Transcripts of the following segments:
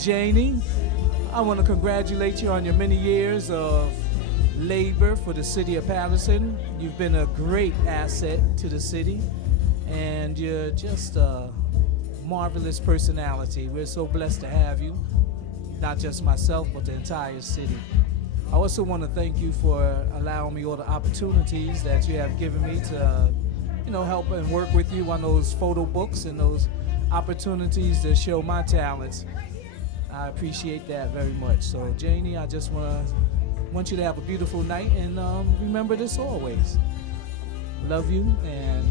Janie, I want to congratulate you on your many years of labor for the city of Paterson. You've been a great asset to the city, and you're just a marvelous personality. We're so blessed to have you, not just myself, but the entire city. I also want to thank you for allowing me all the opportunities that you have given me to, help and work with you on those photo books and those opportunities to show my talents. I appreciate that very much. So, Janie, I just want you to have a beautiful night, and remember this always. Love you, and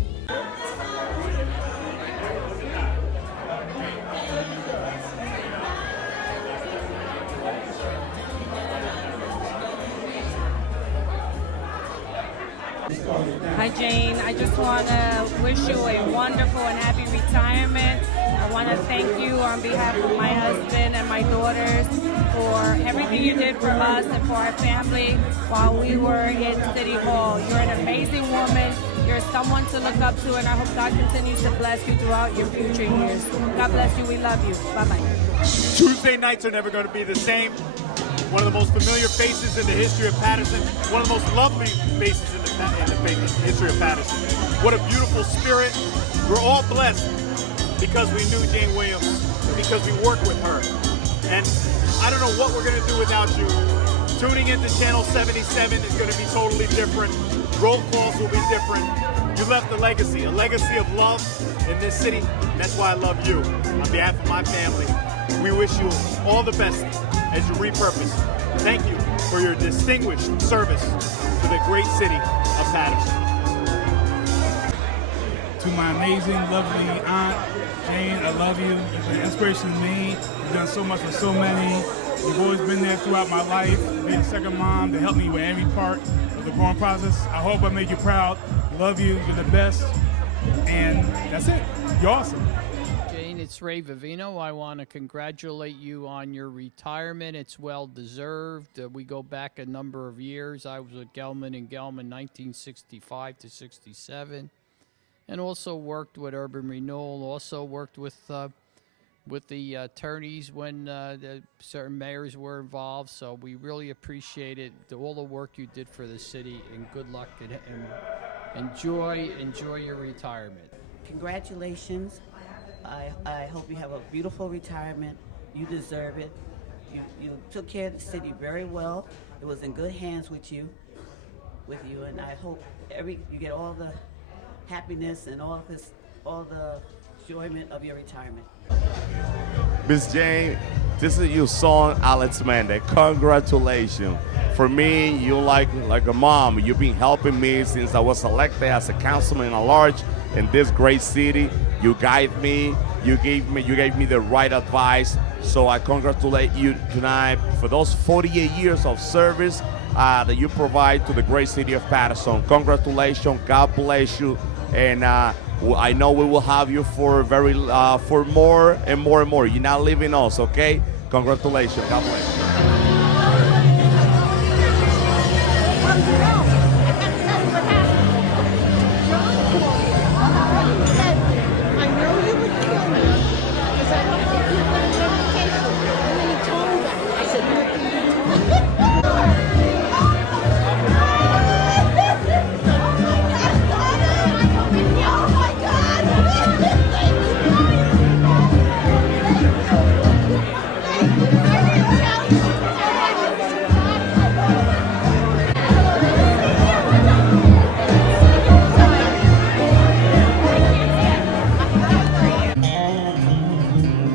Hi, Jane. I just want to wish you a wonderful and happy retirement. I want to thank you on behalf of my husband and my daughters for everything you did for us and for our family while we were in City Hall. You're an amazing woman. You're someone to look up to, and I hope God continues to bless you throughout your future years. God bless you. We love you. Bye-bye. Tuesday nights are never going to be the same. One of the most familiar faces in the history of Paterson. One of the most lovely faces in the history of Paterson. What a beautiful spirit. We're all blessed because we knew Jane Williams, because we worked with her. And I don't know what we're going to do without you. Tuning into Channel 77 is going to be totally different. Roll calls will be different. You left a legacy of love in this city. That's why I love you. On behalf of my family, we wish you all the best as you repurpose. Thank you for your distinguished service to the great city of Paterson. To my amazing, lovely aunt, Jane, I love you. You've been an inspiration to me. You've done so much for so many. You've always been there throughout my life, being a second mom to help me with every part of the growing process. I hope I made you proud. Love you. You're the best. And that's it. You're awesome. It's Ray Vivino. I want to congratulate you on your retirement. It's well deserved. We go back a number of years. I was with Gelman and Gelman 1965 to 67, and also worked with Urban Renewal. Also worked with the attorneys when the certain mayors were involved. So we really appreciate it. All the work you did for the city, and good luck and enjoy your retirement. Congratulations. I hope you have a beautiful retirement. You deserve it. You took care of the city very well. It was in good hands with you, and I hope you get all the happiness and all the enjoyment of your retirement. Miss Jane, this is your son, Alex Mendez. Congratulations. For me, you like a mom. You've been helping me since I was elected as a councilman at large in this great city. You guide me. You gave me the right advice. So I congratulate you tonight for those 48 years of service that you provide to the great city of Paterson. Congratulations. God bless you. And I know we will have you for for more and more and more. You're not leaving us, okay? Congratulations. God bless you.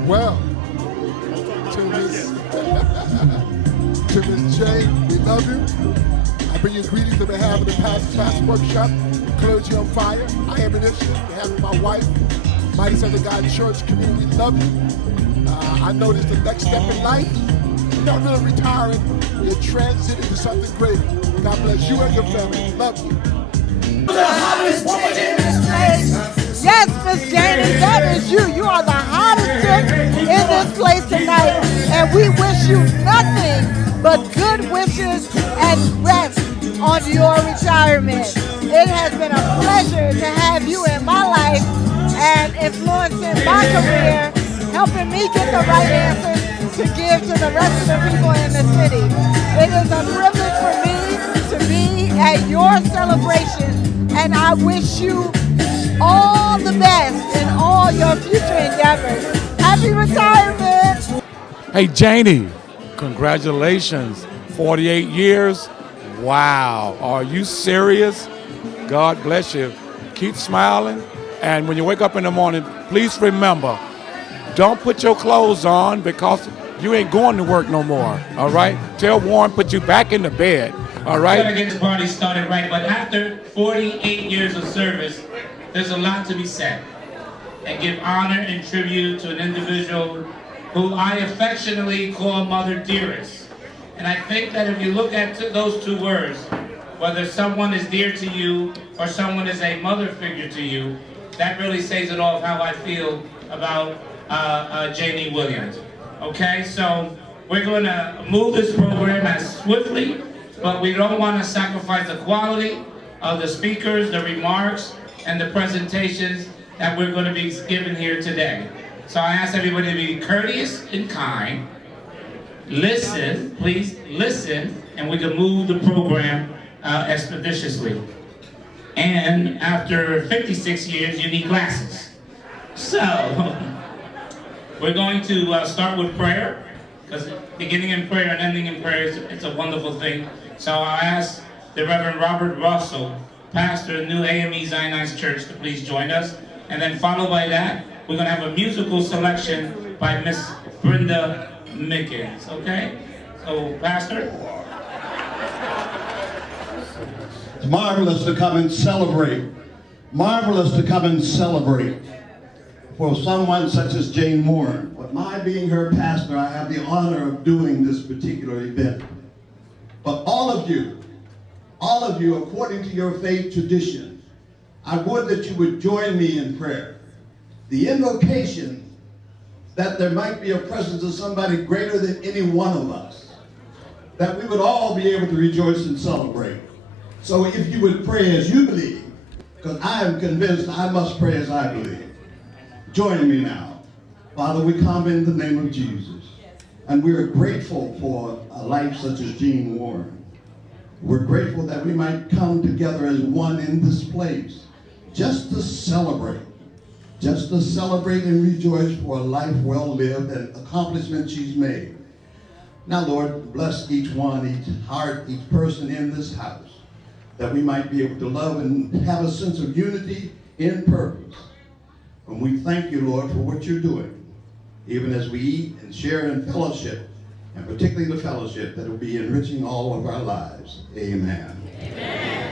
Well, to Ms. Jane, we love you. I bring you greetings on behalf of the Past Workshop, Clergy on Fire. I am an issue on behalf of my wife, Mighty Sons of God Church community. We love you. I know this is the next step in life. You're not really retiring. You're transiting to something greater. God bless you and your family. Love you. The hottest chick in this place. Yes, Miss Janie, that is you. You are the hottest chick in this place tonight, and we wish you nothing but good wishes and rest on your retirement. It has been a pleasure to have you in my life and influencing my career, helping me get the right answers, to give to the rest of the people in the city. It is a privilege for me to be at your celebration, and I wish you all the best in all your future endeavors. Happy retirement. Hey, Janie, congratulations. 48 years. Wow. Are you serious? God bless you. Keep smiling. And when you wake up in the morning, please remember, don't put your clothes on because you ain't going to work no more. All right? Tell Warren, put you back in the bed. All right? We're going to get the party started right, but after 48 years of service, there's a lot to be said. And give honor and tribute to an individual who I affectionately call Mother Dearest. And I think that if you look at those two words, whether someone is dear to you or someone is a mother figure to you, that really says it all of how I feel about Janie Williams. Okay, so we're going to move this program as swiftly, but we don't want to sacrifice the quality of the speakers, the remarks, and the presentations that we're going to be given here today. So I ask everybody to be courteous and kind. Listen, please listen, and we can move the program expeditiously. And after 56 years, you need glasses. So, we're going to start with prayer, because beginning in prayer and ending in prayer, it's a wonderful thing. So I ask the Reverend Robert Russell, pastor of New AME Zionist Church, to please join us. And then followed by that, we're going to have a musical selection by Miss Brenda Mickens, okay? So, Pastor? It's marvelous to come and celebrate. Marvelous to come and celebrate for someone such as Jane Moore. But my being her pastor, I have the honor of doing this particular event. But all of you, according to your faith tradition, I would that you would join me in prayer. The invocation that there might be a presence of somebody greater than any one of us, that we would all be able to rejoice and celebrate. So if you would pray as you believe, because I am convinced I must pray as I believe. Join me now. Father, we come in the name of Jesus, and we are grateful for a life such as Jean Warren. We're grateful that we might come together as one in this place, just to celebrate and rejoice for a life well lived and accomplishments she's made. Now, Lord, bless each one, each heart, each person in this house, that we might be able to love and have a sense of unity in purpose. And we thank you, Lord, for what you're doing, even as we eat and share in fellowship, and particularly the fellowship that will be enriching all of our lives. Amen. Amen.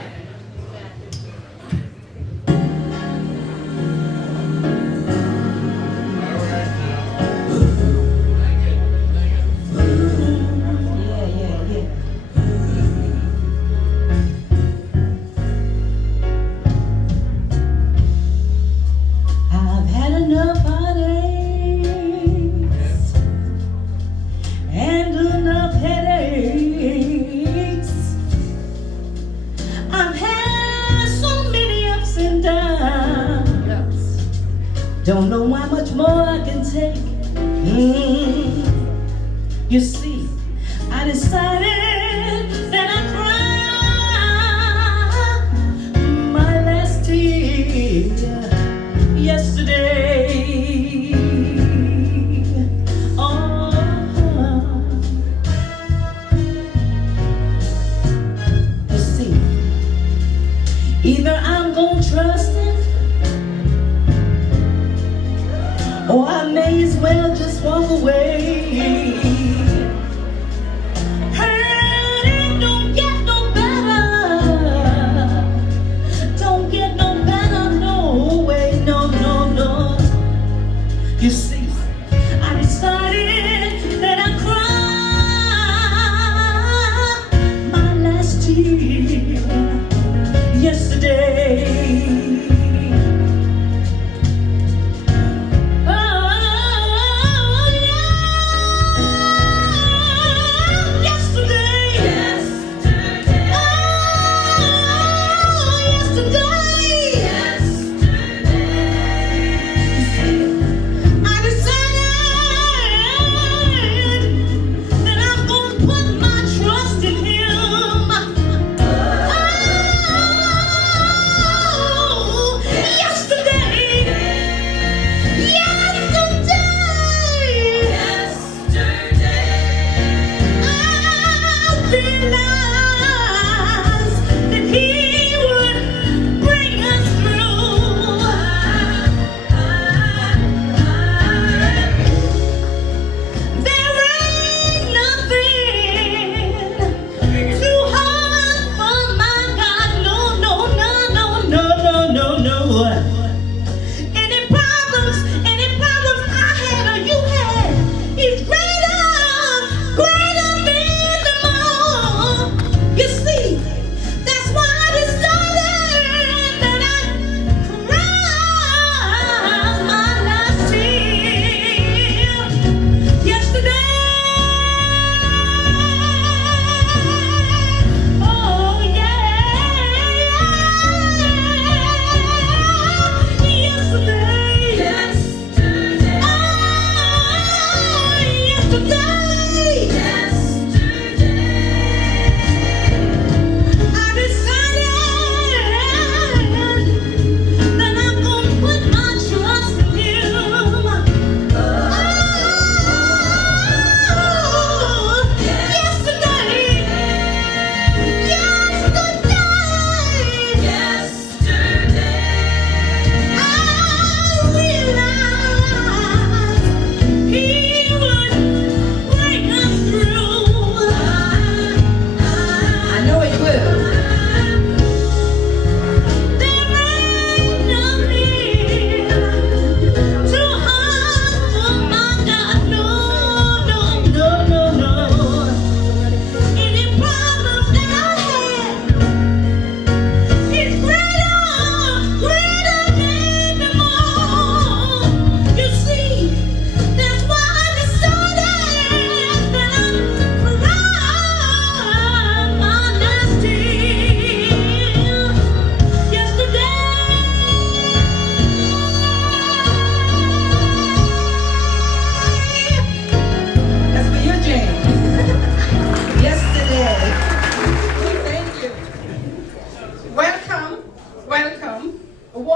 Don't know how much more I can take. You see, I decided that I cried my last tear yesterday. Oh, you see, either I'm gonna trust it, or I may as well just walk away. Hurting don't get no better. Don't get no better, no way, no, no, no. You see, I decided that I cried my last tear yesterday.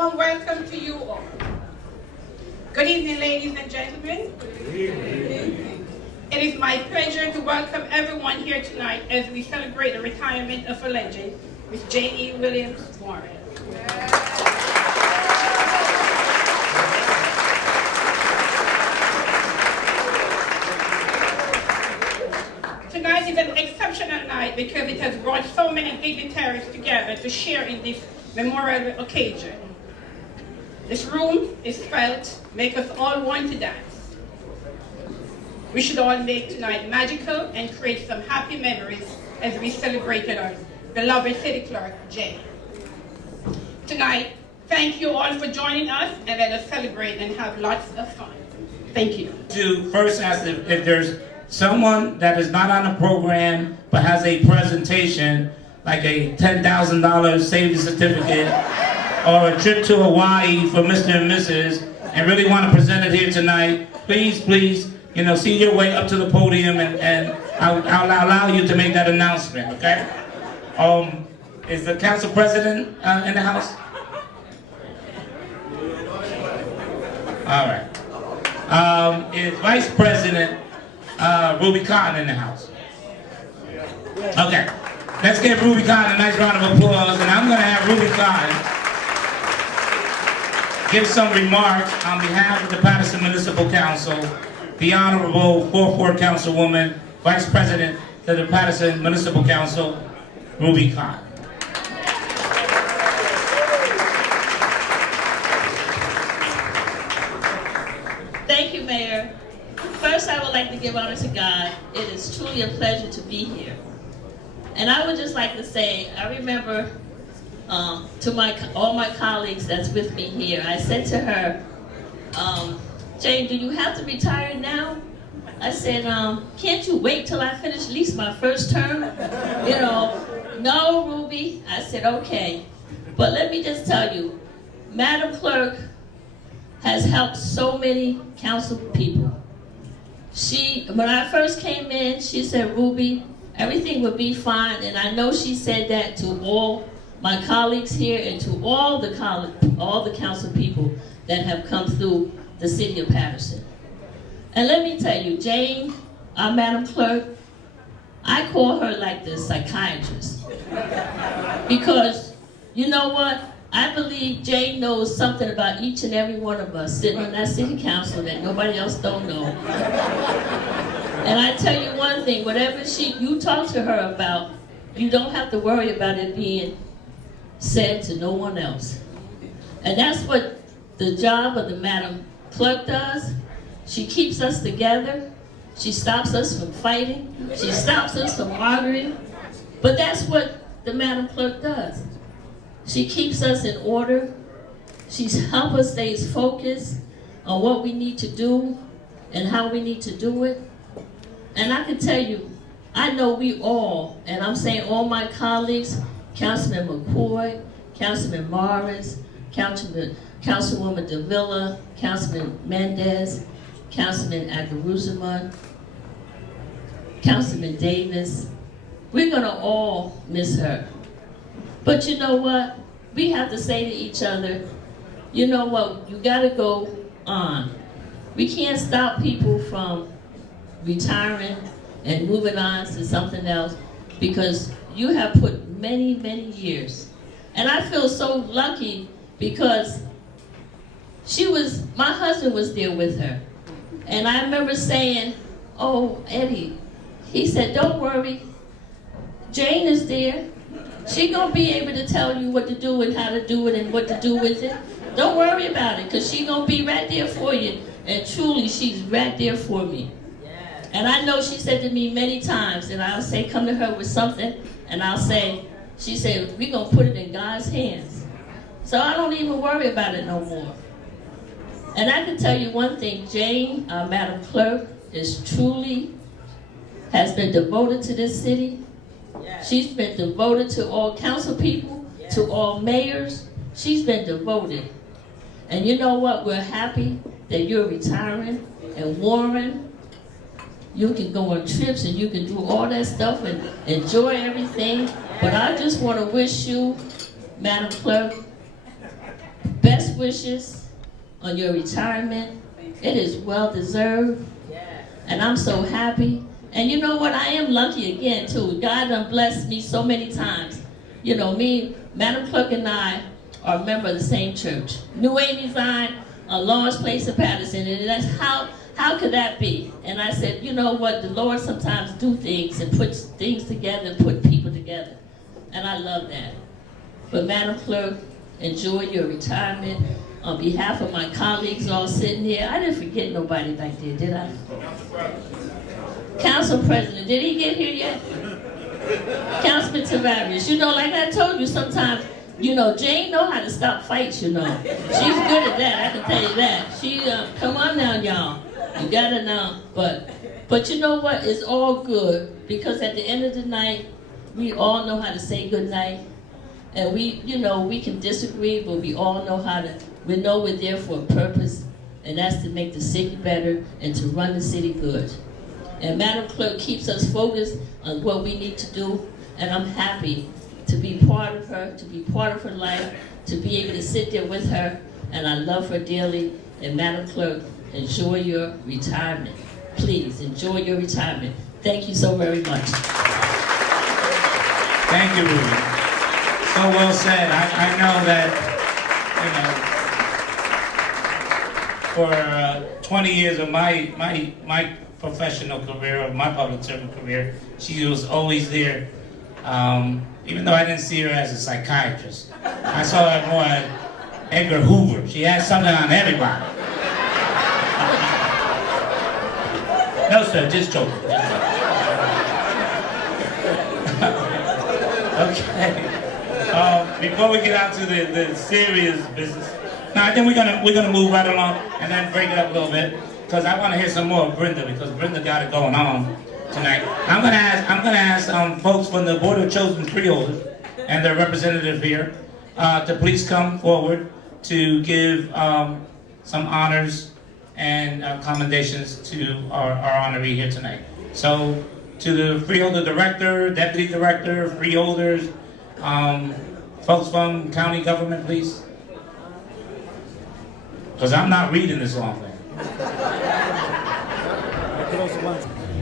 warm welcome to you all. Good evening, ladies and gentlemen. Good evening. It is my pleasure to welcome everyone here tonight as we celebrate the retirement of a legend, Miss Jane E. Williams Warren. Tonight is an exceptional night because it has brought so many dignitaries together to share in this memorable occasion. This room is felt, make us all want to dance. We should all make tonight magical and create some happy memories as we celebrated our beloved city clerk, Jane. Tonight, thank you all for joining us, and let us celebrate and have lots of fun. Thank you. To first ask if there's someone that is not on the program but has a presentation, like a $10,000 savings certificate or a trip to Hawaii for Mr. and Mrs., and really want to present it here tonight, please, see your way up to the podium, and I'll allow you to make that announcement, okay? Is the council president in the house? All right. Is Vice President Ruby Cotton in the house? Okay. Let's give Ruby Cotton a nice round of applause, and I'm going to have Ruby Cotton give some remarks on behalf of the Paterson Municipal Council, the Honorable 4th Ward Councilwoman, Vice President of the Paterson Municipal Council, Ruby Cotton. Thank you, Mayor. First, I would like to give honor to God. It is truly a pleasure to be here. And I would just like to say, I remember to all my colleagues that's with me here, I said to her, Jane, do you have to retire now? I said, can't you wait till I finish at least my first term? No, Ruby. I said, okay. But let me just tell you, Madam Clerk has helped so many council people. When I first came in, she said, Ruby, everything would be fine. And I know she said that to all my colleagues here and to all the council people that have come through the city of Paterson. And let me tell you, Jane, our Madam Clerk, I call her like the psychiatrist. Because, you know what? I believe Jane knows something about each and every one of us sitting on that city council that nobody else don't know. And I tell you one thing, whatever you talk to her about, you don't have to worry about it being said to no one else. And that's what the job of the Madam Clerk does. She keeps us together. She stops us from fighting. She stops us from arguing. But that's what the Madam Clerk does. She keeps us in order. She's helped us stay focused on what we need to do and how we need to do it. And I can tell you, I know we all, and I'm saying all my colleagues, Councilman McCoy, Councilman Morris, Councilwoman Davila, Councilman Mendez, Councilman Agaruzman, Councilman Davis, we're gonna all miss her. But you know what? We have to say to each other, you know what, you gotta go on. We can't stop people from retiring and moving on to something else because you have put many, many years. And I feel so lucky because my husband was there with her. And I remember saying, oh, Eddie, he said, don't worry, Jane is there. She gonna be able to tell you what to do and how to do it and what to do with it. Don't worry about it, because she gonna be right there for you. And truly, she's right there for me. And I know she said to me many times, and I'll say, come to her with something, and I'll say, she said, we're gonna put it in God's hands. So I don't even worry about it no more. And I can tell you one thing, Jane, Madam Clerk, has been devoted to this city. She's been devoted to all council people, to all mayors. She's been devoted. And you know what? We're happy that you're retiring. And Warren, you can go on trips and you can do all that stuff and enjoy everything. But I just want to wish you, Madam Clerk, best best wishes on your retirement. It is well deserved. And I'm so happy. And you know what? I am lucky again, too. God done blessed me so many times. You know, me, Madam Clerk, and I are a member of the same church. New Amy Vine, Lawrence Place in Paterson. And that's how could that be? And I said, you know what? The Lord sometimes do things and puts things together and put people together. And I love that. But Madam Clerk, enjoy your retirement. On behalf of my colleagues all sitting here, I didn't forget nobody back there, did I? Council President, did he get here yet? Councilman Tavares, you know, like I told you, sometimes, you know, Jane know how to stop fights, you know. She's good at that, I can tell you that. She, come on now, y'all. You gotta know. But you know what? It's all good, because at the end of the night, we all know how to say good night. And we, you know, we can disagree, but we all know how to, we know we're there for a purpose, and that's to make the city better and to run the city good. And Madam Clerk keeps us focused on what we need to do, and I'm happy to be part of her, to be part of her life, to be able to sit there with her, and I love her dearly. And Madam Clerk, enjoy your retirement. Please, enjoy your retirement. Thank you so very much. Thank you, Ruby. So well said. I know that, you know, for 20 years of my professional career, or my public servant career, she was always there. Even though I didn't see her as a psychiatrist, I saw her more as Edgar Hoover. She had something on everybody. No, sir, just joking. Okay. Before we get out to the serious business, now I think we're gonna move right along and then break it up a little bit, because I want to hear some more of Brenda, because Brenda got it going on tonight. I'm gonna ask folks from the Board of Chosen Freeholders and their representative here to please come forward to give some honors and commendations to our honoree here tonight. So, to the Freeholder Director, Deputy Director, Freeholders, folks from county government, please. Because I'm not reading this long thing.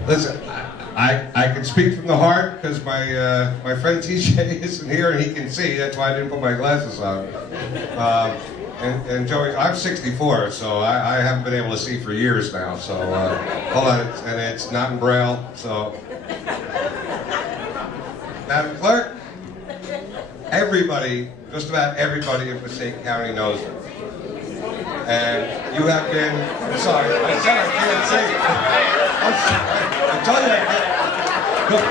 Listen, I can speak from the heart because my friend TJ isn't here and he can see. That's why I didn't put my glasses on. And Joey, I'm 64, so I haven't been able to see for years now. So hold on, and it's not in Braille. So, Madam Clerk, everybody, just about everybody in Passaic County knows her. And you have been, I'm sorry, I said I can't say it. I told you I can't.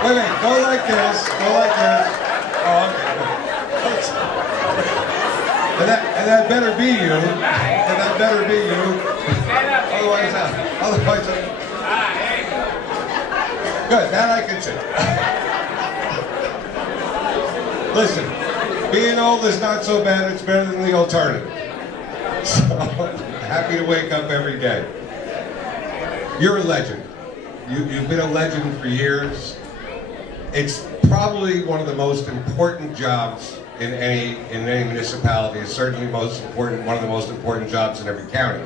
Wait, go like this, Oh, okay. And that better be you. Otherwise, good, that I can say. Listen, being old is not so bad, it's better than the alternative. So, happy to wake up every day. You're a legend. You've been a legend for years. It's probably one of the most important jobs in any municipality. It's certainly one of the most important jobs in every county.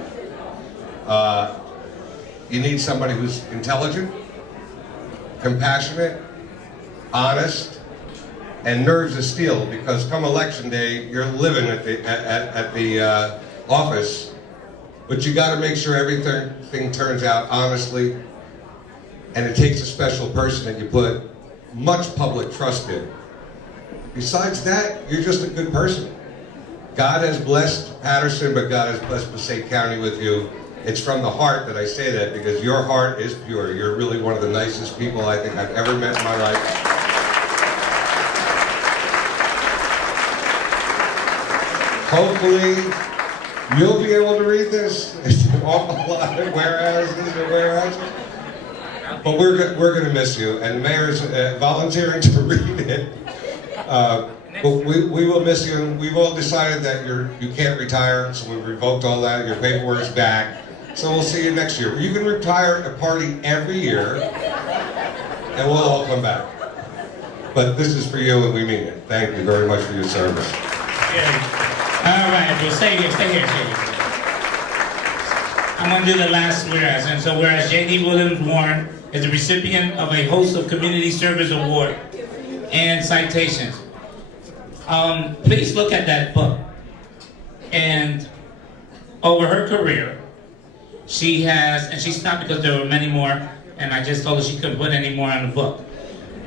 You need somebody who's intelligent, compassionate, honest, and nerves of steel, because come election day, you're living at the office, but you got to make sure everything turns out honestly, and it takes a special person that you put much public trust in. Besides that, you're just a good person. God has blessed Paterson, but God has blessed Passaic County with you. It's from the heart that I say that, because your heart is pure. You're really one of the nicest people I think I've ever met in my life. Hopefully, you'll be able to read this. It's an awful lot of whereas. But we're going to miss you, and the mayor's volunteering to read it. But we will miss you, and we've all decided that you can't retire, so we've revoked all that. Your paperwork's back, so we'll see you next year. You can retire a party every year, and we'll all come back. But this is for you, and we mean it. Thank you very much for your service. Yeah. All right, well, stay here. I'm going to do the last whereas. And so whereas J.D. Williams Warren is the recipient of a host of community service award and citations. Please look at that book. And over her career, she has, and she stopped because there were many more, and I just told her she couldn't put any more on the book.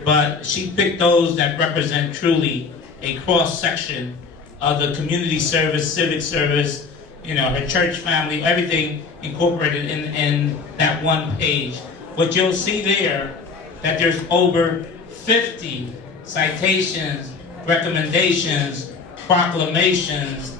But she picked those that represent truly a cross-section of the community service, civic service, you know, her church family, everything incorporated in that one page. But you'll see there that there's over 50 citations, recommendations, proclamations,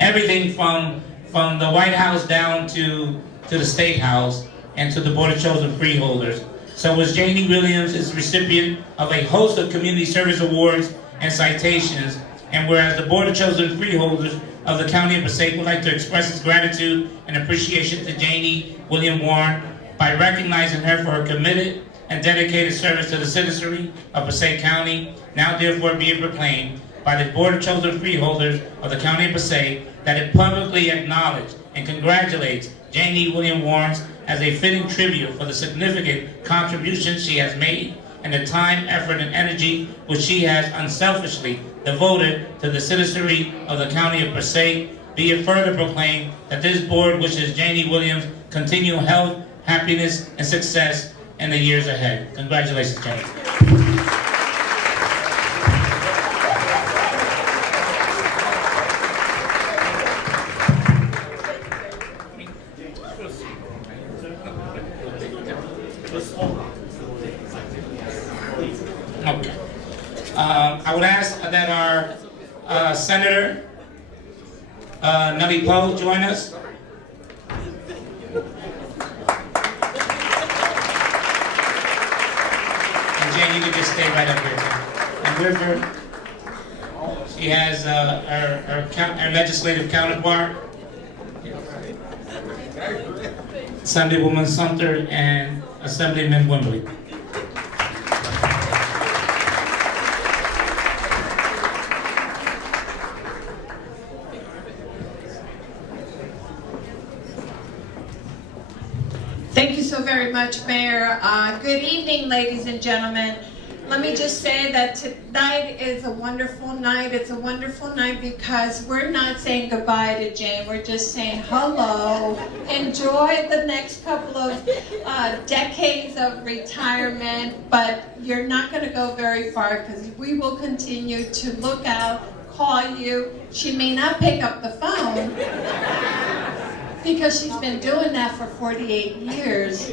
everything from the White House down to the State House and to the Board of Chosen Freeholders. So as J.D. Williams is recipient of a host of community service awards and citations, and whereas the Board of Chosen Freeholders of the County of Passaic would like to express its gratitude and appreciation to J.D. William Warren by recognizing her for her committed and dedicated service to the citizenry of Passaic County, now therefore be it proclaimed by the Board of Chosen Freeholders of the County of Passaic that it publicly acknowledges and congratulates J.D. William Warren as a fitting tribute for the significant contributions she has made and the time, effort, and energy which she has unselfishly devoted to the citizenry of the County of Passaic. Be it further proclaimed that this board wishes J.D. Williams continued health, happiness, and success in the years ahead. Congratulations, J.D. Okay. I would ask that our Senator Nellie Poe join us. And Jane, you can just stay right up here. And with her, she has her legislative counterpart, Assemblywoman Sumter and Assemblyman Wimbley. Thank you so very much, Mayor. Good evening, ladies and gentlemen. Let me just say that tonight is a wonderful night. It's a wonderful night because we're not saying goodbye to Jane. We're just saying hello. Enjoy the next couple of decades of retirement, but you're not going to go very far because we will continue to look out, call you. She may not pick up the phone because she's been doing that for 48 years.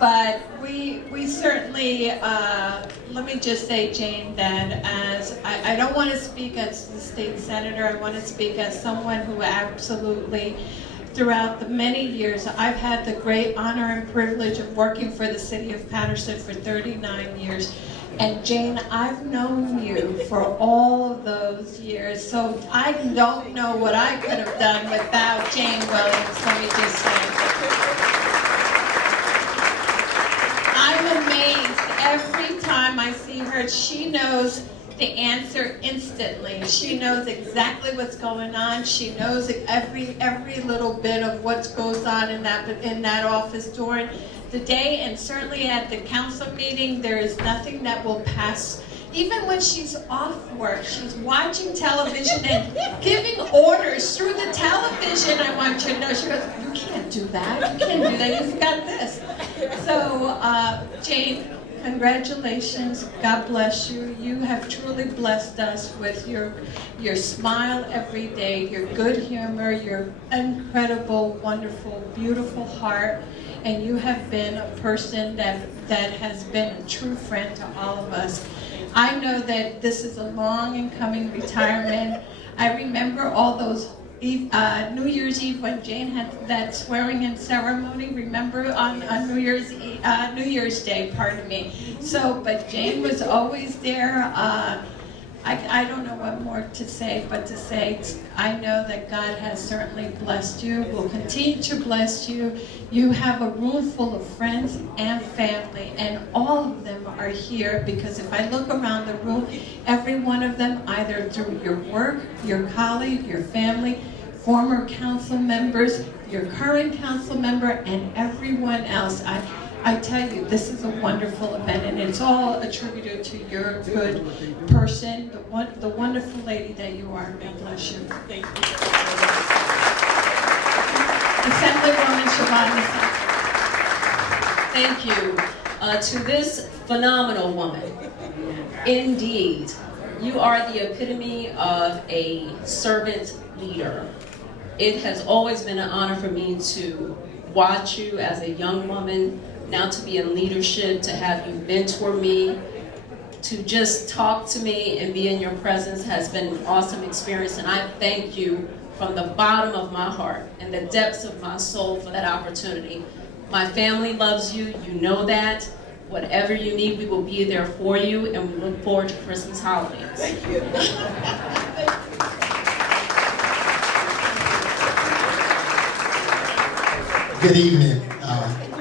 But we certainly, let me just say, Jane, that as, I don't want to speak as the state senator, I want to speak as someone who absolutely, throughout the many years, I've had the great honor and privilege of working for the city of Paterson for 39 years. And Jane, I've known you for all of those years, so I don't know what I could have done without Jane Williams, let me just say. I'm amazed every time I see her. She knows the answer instantly. She knows exactly what's going on. She knows every little bit of what goes on in that office during the day, and certainly at the council meeting, there is nothing that will pass. Even when she's off work, she's watching television and giving orders through the television. I want you to know, she goes, you can't do that, you can't do that, you forgot this. So, Jane, congratulations, God bless you. You have truly blessed us with your smile every day, your good humor, your incredible, wonderful, beautiful heart. And you have been a person that has been a true friend to all of us. I know that this is a long and coming retirement. I remember all those New Year's Eve when Jane had that swearing-in ceremony. Remember on New Year's Day, pardon me. So, but Jane was always there. I don't know what more to say, but to say I know that God has certainly blessed you, will continue to bless you. You have a room full of friends and family, and all of them are here because if I look around the room, every one of them, either through your work, your colleague, your family, former council members, your current council member, and everyone else. I tell you, this is a wonderful event, and it's all attributed to your good person, the wonderful lady that you are. God bless you. Thank you. Assemblywoman Shavonda. Thank you. To this phenomenal woman, indeed, you are the epitome of a servant leader. It has always been an honor for me to watch you as a young woman, now to be in leadership, to have you mentor me, to just talk to me and be in your presence has been an awesome experience, and I thank you from the bottom of my heart and the depths of my soul for that opportunity. My family loves you, you know that. Whatever you need, we will be there for you, and we look forward to Christmas holidays. Thank you. Good evening.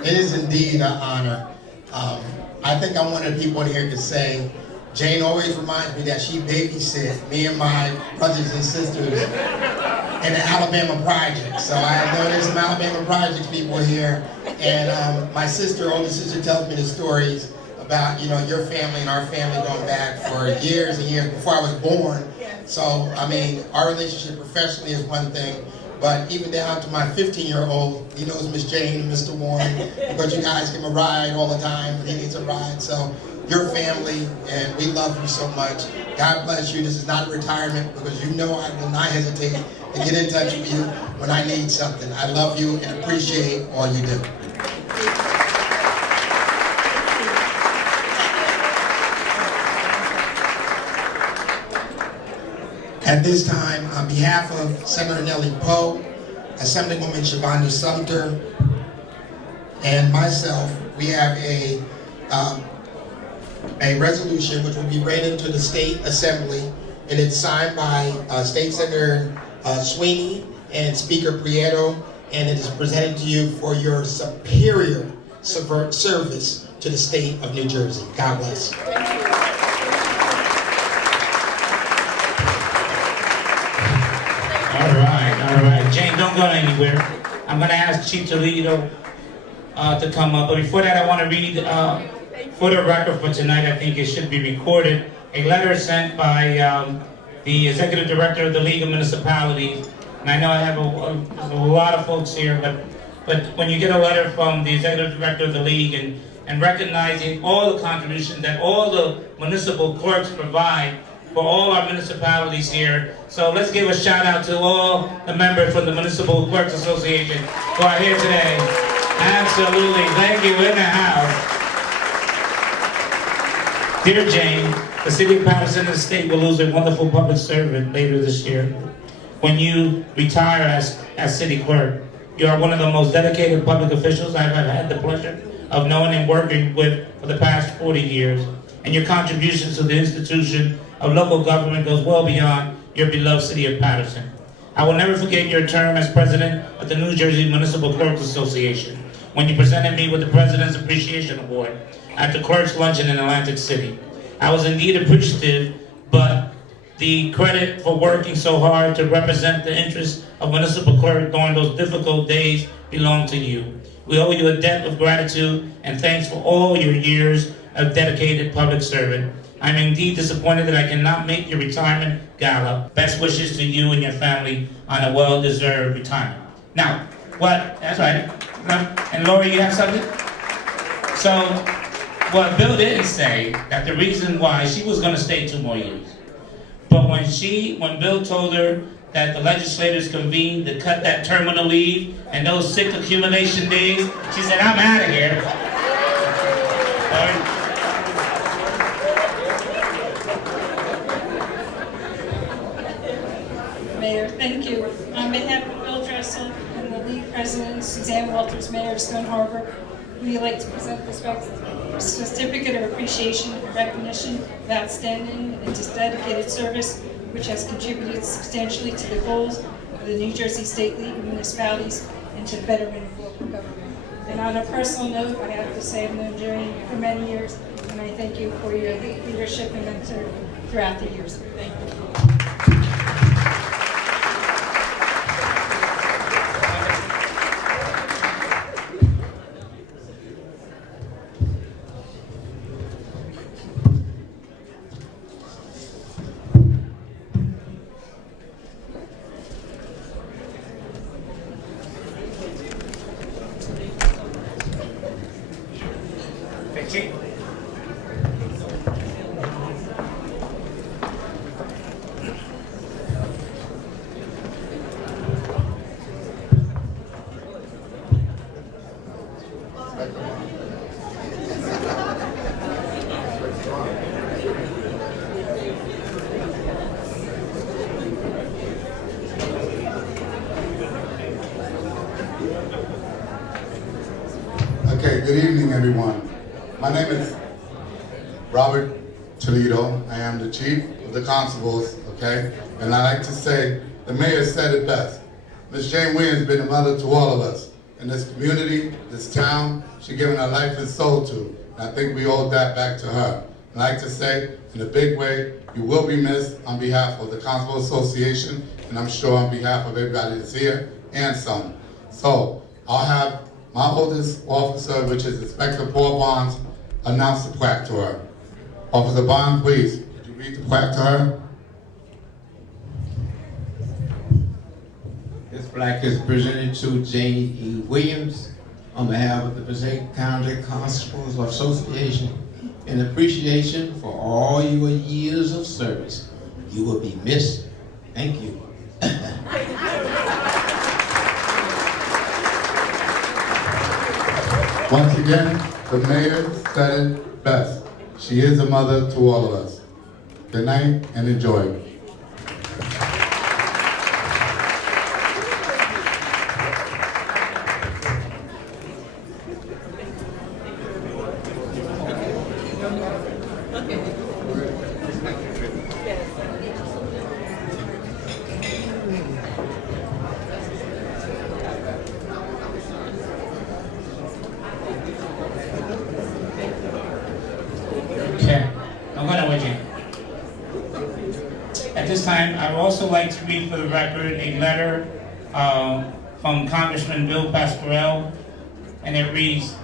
It is indeed an honor. I think I'm one of the people here to say, Jane always reminds me that she babysit me and my brothers and sisters in the Alabama Project. So I know there's some Alabama Project people here. And my older sister tells me the stories about, your family and our family going back for years and years before I was born. So, I mean, our relationship professionally is one thing, but even down to my 15-year-old, he knows Miss Jane and Mr. Warren because you guys give him a ride all the time when he needs a ride. So your family, and we love you so much. God bless you. This is not a retirement because I will not hesitate to get in touch with you when I need something. I love you and appreciate all you do. At this time, on behalf of Senator Nellie Poe, Assemblywoman Shavonda Sumter, and myself, we have a resolution which will be read into the State Assembly, and it's signed by State Senator Sweeney and Speaker Prieto, and it is presented to you for your superior service to the state of New Jersey. God bless. All right. Jane, don't go anywhere. I'm going to ask Chief Toledo to come up. But before that, I want to read, for the record for tonight, I think it should be recorded, a letter sent by the Executive Director of the League of Municipalities. And I know I have a lot of folks here, but when you get a letter from the Executive Director of the League and recognizing all the contributions that all the municipal clerks provide for all our municipalities here. So let's give a shout out to all the members from the Municipal Clerks Association who are here today. Absolutely, thank you, in the house. Dear Jane, the city of Paterson and the state will lose a wonderful public servant later this year. When you retire as city clerk, you are one of the most dedicated public officials I've had the pleasure of knowing and working with for the past 40 years. And your contributions to the institution of local government goes well beyond your beloved city of Paterson. I will never forget your term as president of the New Jersey Municipal Clerks Association when you presented me with the President's Appreciation Award at the Clerks Luncheon in Atlantic City. I was indeed appreciative, but the credit for working so hard to represent the interests of municipal clerks during those difficult days belong to you. We owe you a debt of gratitude and thanks for all your years of dedicated public servant. I'm indeed disappointed that I cannot make your retirement gala. Best wishes to you and your family on a well-deserved retirement. Now, what? That's right. And Lori, you have something? So, what Bill didn't say that the reason why she was going to stay 2 more years. But when Bill told her that the legislators convened to cut that terminal leave and those sick accumulation days, she said, I'm out of here. Mayor, thank you. On behalf of Bill Dressel and the league president, Suzanne Walters, Mayor of Stone Harbor, we'd like to present this certificate of appreciation recognition of outstanding and just dedicated service, which has contributed substantially to the goals of the New Jersey State League of Municipalities and to the betterment of local government. And on a personal note, I have to say I've known Jerry for many years, and I thank you for your leadership and mentor throughout the years. Thank you. Okay, good evening, everyone. My name is Robert Toledo. I am the chief of the constables, okay? And I like to say, the mayor said it best. Ms. Jane Williams has been a mother to all of us in this community, this town. She's given her life and soul to. And I think we owe that back to her. And I like to say, in a big way, you will be missed on behalf of the Constable Association, and I'm sure on behalf of everybody that's here and some. So, I'll have my oldest officer, which is Inspector Paul Barnes, announce the plaque to her. Officer Barnes, please, could you read the plaque to her? This plaque is presented to Jane E. Williams on behalf of the Passaic County Constables Association in appreciation for all your years of service. You will be missed. Thank you. Once again, the mayor said it best. She is a mother to all of us. Good night and enjoy. At this time, I would also like to read for the record a letter from Congressman Bill Pasquarello, and it reads,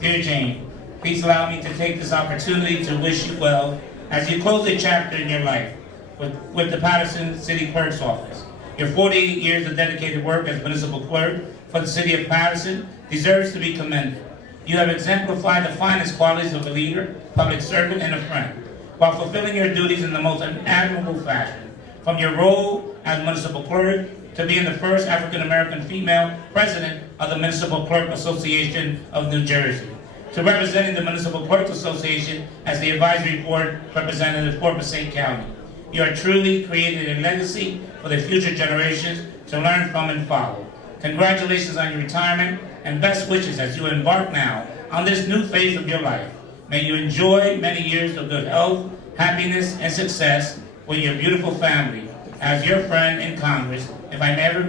Dear Jane, please allow me to take this opportunity to wish you well as you close a chapter in your life with the Paterson City Clerk's office. Your 48 years of dedicated work as municipal clerk for the city of Paterson deserves to be commended. You have exemplified the finest qualities of a leader, public servant, and a friend, while fulfilling your duties in the most admirable fashion. From your role as municipal clerk to being the first African-American female president of the Municipal Clerk Association of New Jersey, to representing the Municipal Clerks Association as the advisory board representative for Passaic County. You are truly created a legacy for the future generations to learn from and follow. Congratulations on your retirement and best wishes as you embark now on this new phase of your life. May you enjoy many years of good health, happiness, and success with your beautiful family. As your friend in Congress, if I may ever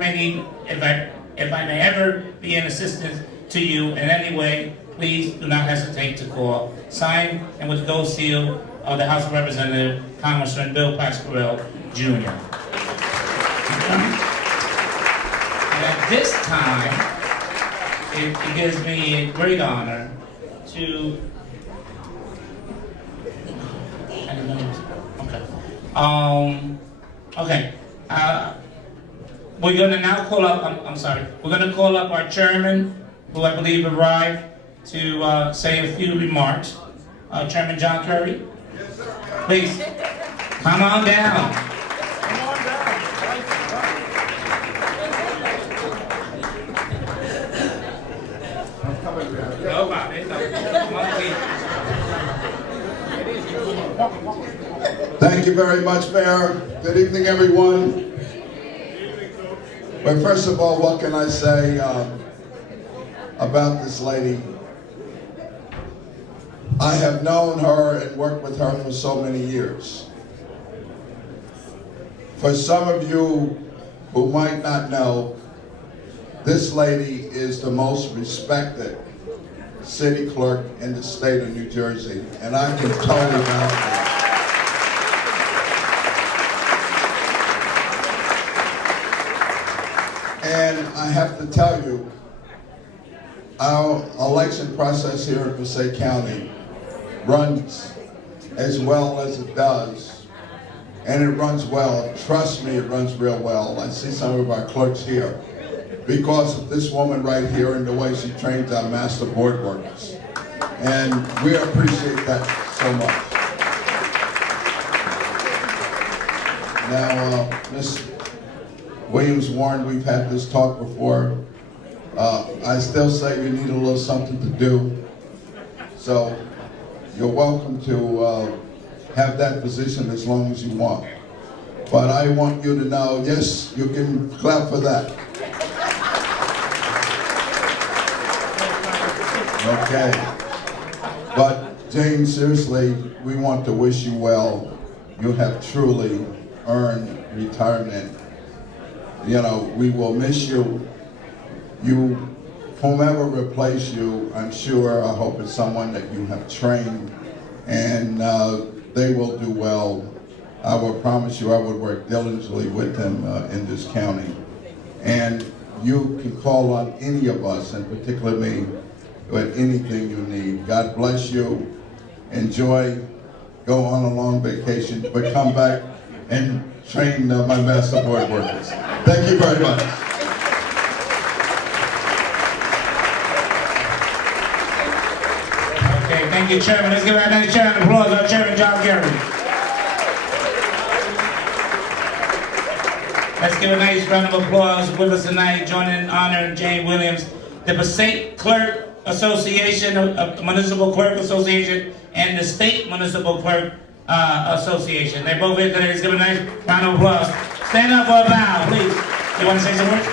be an assistance to you in any way, please do not hesitate to call. Signed and with the gold seal of the House of Representatives, Congressman Bill Pasquarello, Jr. And at this time, it gives me a great honor to we're going to now call up, we're going to call up our chairman, who I believe arrived to say a few remarks. Chairman John Curry. Yes, sir. Please, come on down. Come on down. Thank you very much, Mayor. Good evening, everyone. But first of all, what can I say about this lady? I have known her and worked with her for so many years. For some of you who might not know, this lady is the most respected city clerk in the state of New Jersey, and I can totally vouch for that. And I have to tell you, our election process here in Passaic County runs as well as it does, and it runs well. Trust me, it runs real well. I see some of our clerks here because of this woman right here and the way she trains our master board workers. And we appreciate that so much. Now, Ms. Williams-Warren, we've had this talk before. I still say you need a little something to do. So you're welcome to have that position as long as you want. But I want you to know, yes, you can clap for that. Okay. But Jane, seriously, we want to wish you well. You have truly earned retirement. You know, we will miss you. Whomever replace you, I'm sure, I hope it's someone that you have trained, and they will do well. I will promise you I would work diligently with them in this county. And you can call on any of us, and particularly me, with anything you need. God bless you. Enjoy. Go on a long vacation, but come back and train my master board workers. Thank you very much. Okay, thank you, Chairman. Let's give our next Chairman applause, our Chairman John Gary. Let's give a nice round of applause with us tonight, joining in honor of Jane Williams, the Passaic Clerk Association, Municipal Clerk Association, and the State Municipal Clerk Association. They're both here today. Let's give a nice round of applause. Stand up for a bow, please. You want to say some words?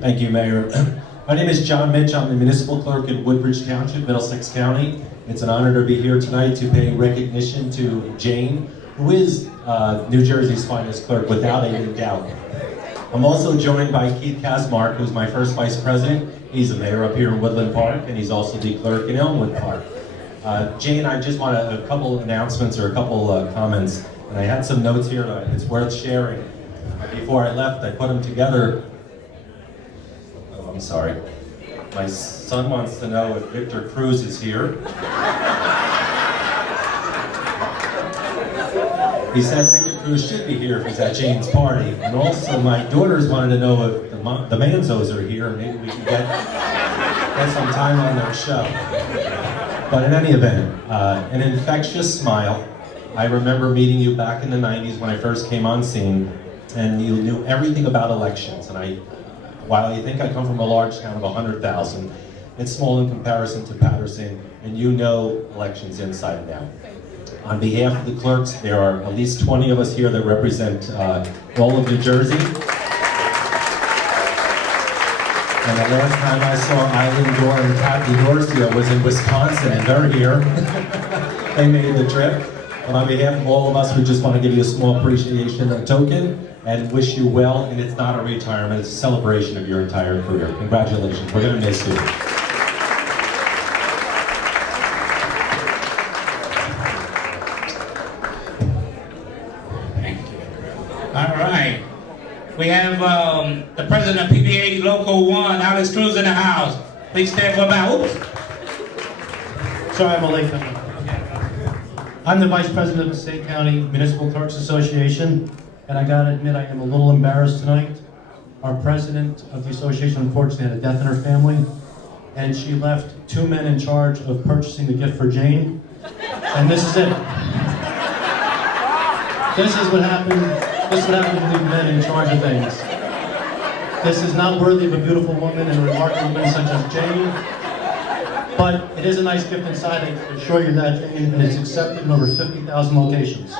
Thank you, Mayor. My name is John Mitch. I'm the Municipal Clerk in Woodbridge Township, Middlesex County. It's an honor to be here tonight to pay recognition to Jane, who is New Jersey's finest clerk, without any doubt. I'm also joined by Keith Kasmark, who's my first Vice President. He's the mayor up here in Woodland Park, and he's also the clerk in Elmwood Park. Jane, I just want a couple of announcements or a couple comments, and I had some notes here that it's worth sharing. Before I left, I put them together. Oh, I'm sorry. My son wants to know if Victor Cruz is here. He said Victor Cruz should be here if he's at Jane's party. And also my daughters wanted to know if the Manzos are here. Maybe we can get some time on their show. But in any event, an infectious smile. I remember meeting you back in the 90s when I first came on scene, and you knew everything about elections. And while I think I come from a large town of 100,000, it's small in comparison to Paterson, and you know elections inside and out. On behalf of the clerks, there are at least 20 of us here that represent all of New Jersey. And the last time I saw Eileen Dorr and Kathy Dorcia was in Wisconsin, and they're here. They made the trip. But on behalf of all of us, we just want to give you a small appreciation token and wish you well. And it's not a retirement, it's a celebration of your entire career. Congratulations, we're going to miss you. All right. We have the president of PBA Local 1, Alex Cruz, in the house. Please stand for a bow. Oops. Sorry, I'm a late comer. I'm the Vice President of the Passaic County Municipal Clerks Association, and I gotta admit I am a little embarrassed tonight. Our president of the association unfortunately had a death in her family, and she left 2 men in charge of purchasing the gift for Jane, and this is it. This is what happened. This is what happens when you leave men in charge of things. This is not worthy of a beautiful woman and a remarkable woman such as Jane. But it is a nice gift inside, I can assure you that, Jane, and it's accepted in over 50,000 locations. So,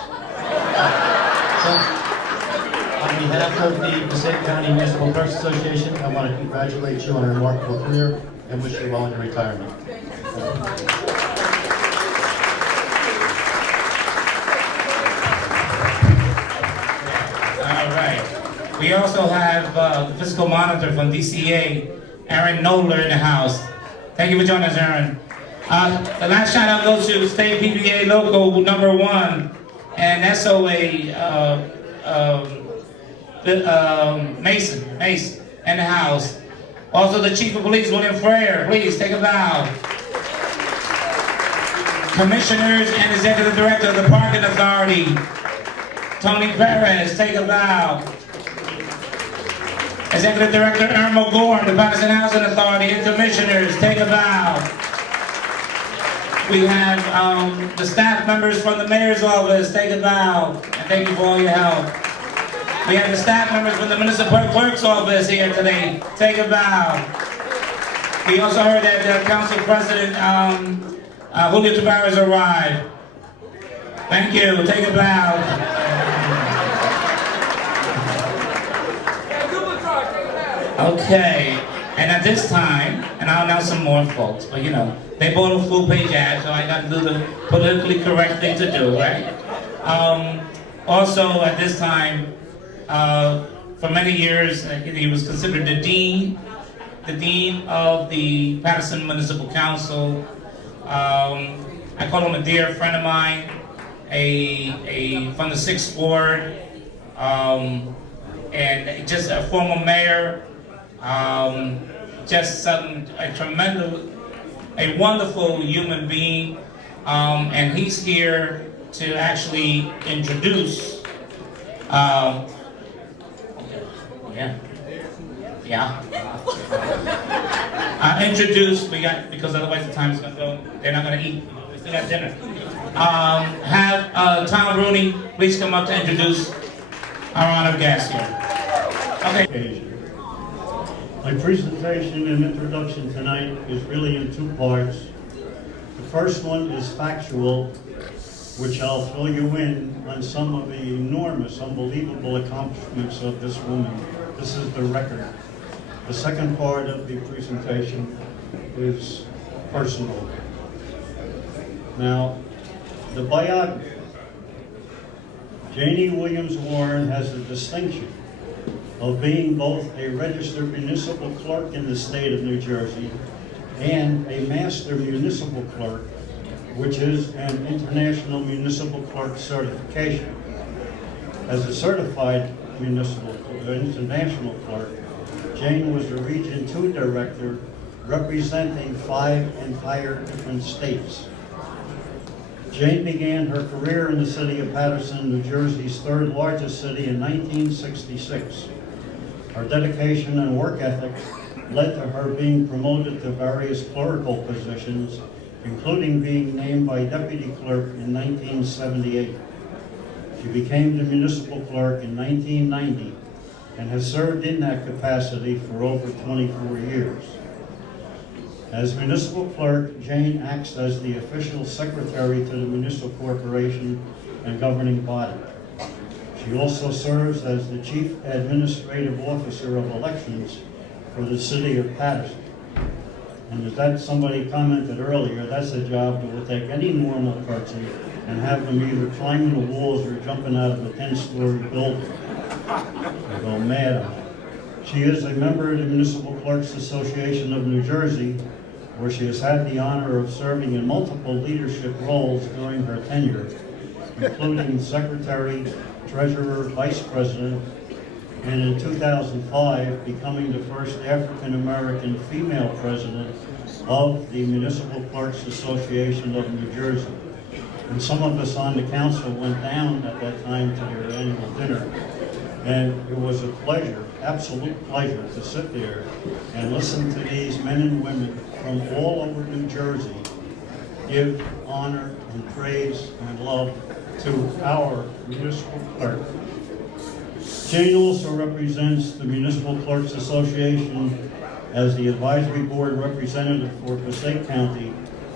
I'm On behalf of the Passaic County Municipal Clerks Association, I want to congratulate you on a remarkable career and wish you well in your retirement. All right. We also have the fiscal monitor from DCA, Aaron Knowler, in the house. Thank you for joining us, Aaron. The last shout out goes to State PBA Local number 1 and SOA Mason in the house. Also the Chief of Police, William Frere, please take a bow. Commissioners and Executive Director of the Parking Authority, Tony Perez, take a bow. Executive Director Irma Gore, the Paterson Housing Authority, and Commissioners, take a bow. We have the staff members from the Mayor's Office, take a bow, and thank you for all your help. We have the staff members from the Municipal Clerk's Office here today, take a bow. We also heard that the Council President Julio Tavares arrived. Thank you, take a bow. Okay, and at this time, and I'll announce some more folks, but you know, they bought a full page ad, so I got to do the politically correct thing to do, right? Also, at this time, for many years, he was considered the dean of the Paterson Municipal Council. I call him a dear friend of mine, from the 6th Ward, and just a former mayor. Just a wonderful human being, and he's here to actually introduce, because otherwise the time is gonna go, they're not gonna eat, we still got dinner. Have Tom Rooney please come up to introduce our honored guest here. Okay. My presentation and introduction tonight is really in 2 parts. The first one is factual, which I'll fill you in on some of the enormous, unbelievable accomplishments of this woman. This is the record. The second part of the presentation is personal. Now, the biography. Janie Williams Warren has the distinction of being both a registered municipal clerk in the state of New Jersey and a master municipal clerk, which is an international municipal clerk certification. As a certified international clerk, Jane was the Region 2 Director representing 5 entire different states. Jane began her career in the city of Paterson, New Jersey's 3rd largest city, in 1966. Her dedication and work ethic led to her being promoted to various clerical positions, including being named by deputy clerk in 1978. She became the municipal clerk in 1990 and has served in that capacity for over 24 years. As municipal clerk, Jane acts as the official secretary to the municipal corporation and governing body. She also serves as the Chief Administrative Officer of Elections for the City of Paterson. And as that somebody commented earlier, that's a job that will take any normal person and have them either climbing the walls or jumping out of a 10-story building. They go mad on it. She is a member of the Municipal Clerks Association of New Jersey, where she has had the honor of serving in multiple leadership roles during her tenure, including Secretary, Treasurer, Vice President, and in 2005, becoming the first African-American female president of the Municipal Clerks Association of New Jersey. And some of us on the council went down at that time to their annual dinner, and it was a pleasure, absolute pleasure, to sit there and listen to these men and women from all over New Jersey give honor and praise and love to our municipal clerk. Jane also represents the Municipal Clerks Association as the advisory board representative for Passaic County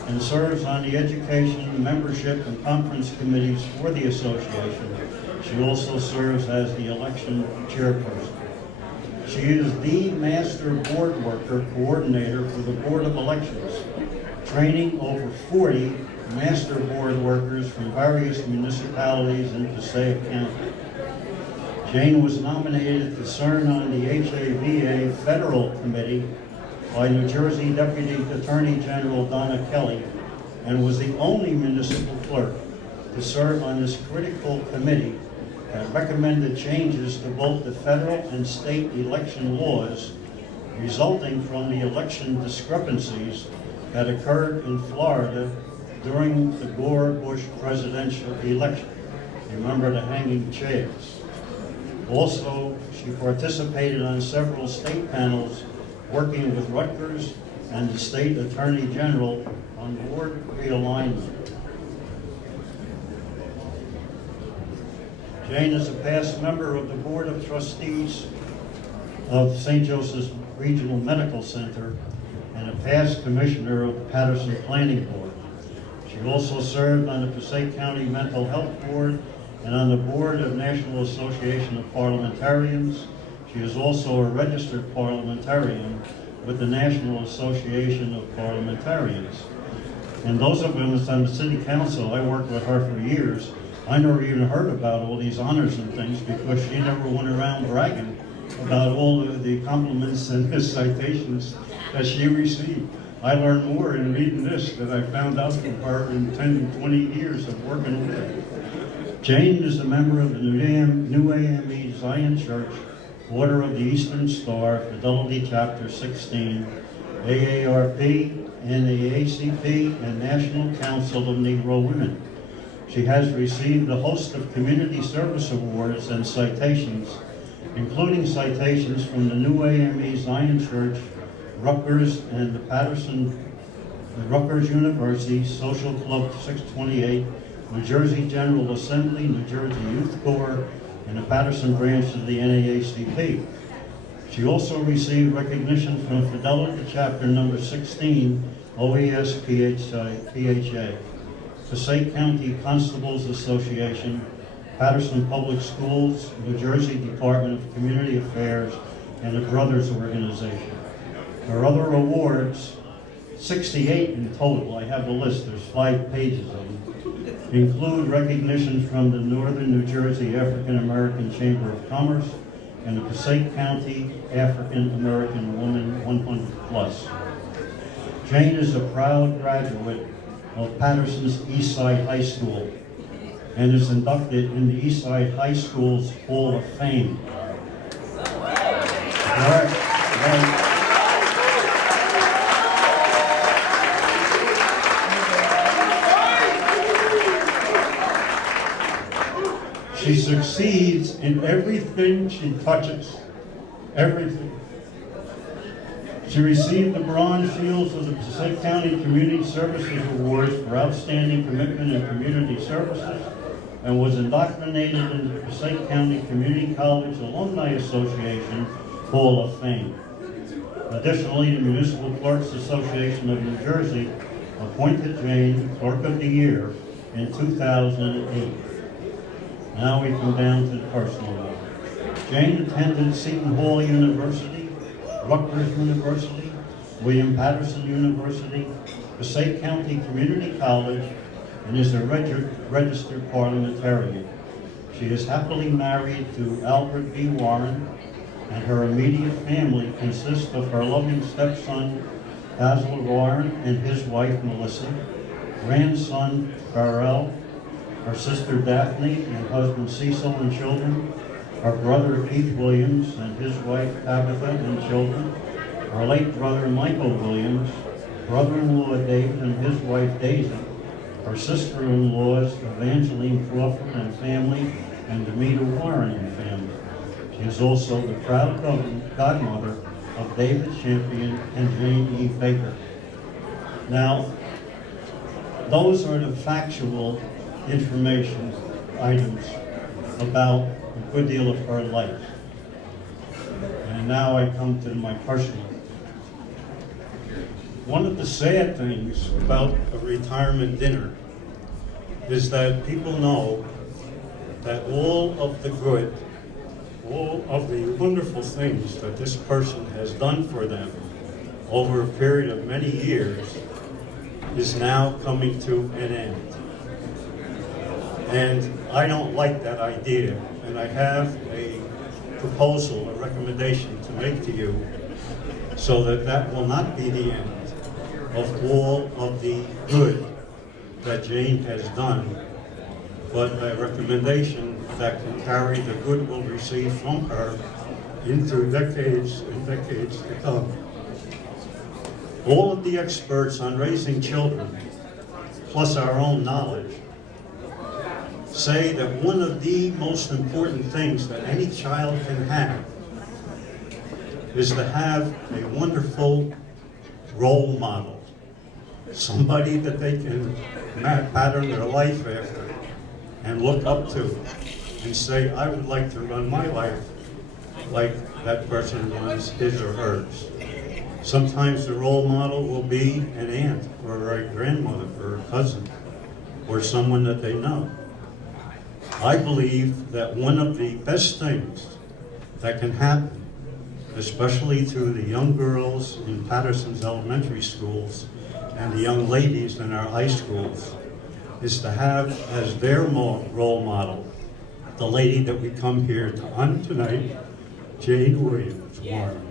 and serves on the education, membership, and conference committees for the association. She also serves as the election chairperson. She is the master board worker coordinator for the Board of Elections, training over 40 master board workers from various municipalities in Passaic County. Jane was nominated to serve on the HAVA Federal Committee by New Jersey Deputy Attorney General Donna Kelly, and was the only municipal clerk to serve on this critical committee that recommended changes to both the federal and state election laws resulting from the election discrepancies that occurred in Florida during the Gore-Bush presidential election. Remember the hanging chairs. Also, she participated on several state panels working with Rutgers and the state attorney general on board realignment. Jane is a past member of the Board of Trustees of St. Joseph's Regional Medical Center and a past commissioner of the Paterson Planning Board. She also served on the Passaic County Mental Health Board and on the board of National Association of Parliamentarians. She is also a registered parliamentarian with the National Association of Parliamentarians. And those of us on the city council, I worked with her for years. I never even heard about all these honors and things because she never went around bragging about all of the compliments and the citations that she received. I learned more in reading this than I found out from her in 10 and 20 years of working with her. Jane is a member of the New AME Zion Church, Order of the Eastern Star, Fidelity Chapter 16, AARP, NAACP, and National Council of Negro Women. She has received a host of community service awards and citations, including citations from the New AME Zion Church, Rutgers, and the Paterson, Rutgers University, Social Club 628, New Jersey General Assembly, New Jersey Youth Corps, and the Paterson branch of the NAACP. She also received recognition from Fidelity Chapter number 16, OES PHA, Passaic County Constables Association, Paterson Public Schools, New Jersey Department of Community Affairs, and the Brothers Organization. Her other awards, 68 in total, I have the list, there's 5 pages of them, include recognition from the Northern New Jersey African American Chamber of Commerce and the Passaic County African American Woman 100 Plus. Jane is a proud graduate of Paterson's Eastside High School and is inducted in the Eastside High School's Hall of Fame. She succeeds in everything she touches, everything. She received the Bronze Shields of the Passaic County Community Services Awards for outstanding commitment in community services and was indoctrinated in the Passaic County Community College Alumni Association Hall of Fame. Additionally, the Municipal Clerks Association of New Jersey appointed Jane Clerk of the Year in 2008. Now we come down to the personal level. Jane attended Seton Hall University, Rutgers University, William Paterson University, Passaic County Community College, and is a registered parliamentarian. She is happily married to Albert B. Warren, and her immediate family consists of her loving stepson, Basil Warren, and his wife, Melissa, grandson, Farrell, her sister Daphne and husband Cecil and children, her brother Keith Williams and his wife Tabitha and children, her late brother Michael Williams, brother-in-law David and his wife Daisy, her sister-in-laws Evangeline Crawford and family, and Demita Warren and family. She is also the proud godmother of David Champion and Jane E. Baker. Now, those are the factual information items about a good deal of her life. And now I come to my personal. one of the sad things about a retirement dinner is that people know that all of the good, all of the wonderful things that this person has done for them over a period of many years is now coming to an end. And I don't like that idea, and I have a proposal, a recommendation to make to you so that that will not be the end of all of the good that Jane has done, but a recommendation that can carry the good we'll receive from her into decades and decades to come. All of the experts on raising children, plus our own knowledge, say that one of the most important things that any child can have is to have a wonderful role model, somebody that they can pattern their life after and look up to and say, I would like to run my life like that person runs his or hers. Sometimes the role model will be an aunt or a grandmother or a cousin or someone that they know. I believe that one of the best things that can happen, especially to the young girls in Paterson's elementary schools and the young ladies in our high schools, is to have as their role model the lady that we come here to honor tonight, Jane Williams Warren.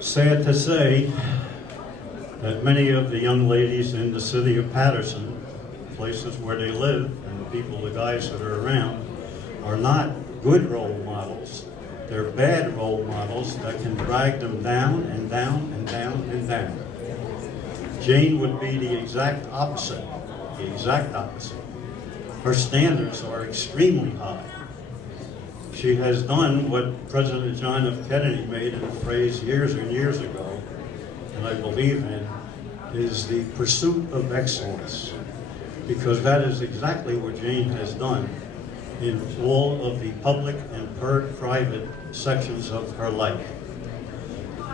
Sad to say that many of the young ladies in the city of Paterson, places where they live, and the people, the guys that are around, are not good role models. They're bad role models that can drag them down and down and down and down. Jane would be the exact opposite, the exact opposite. Her standards are extremely high. She has done what President John F. Kennedy made a phrase years and years ago, and I believe in, is the pursuit of excellence. Because that is exactly what Jane has done in all of the public and private sections of her life.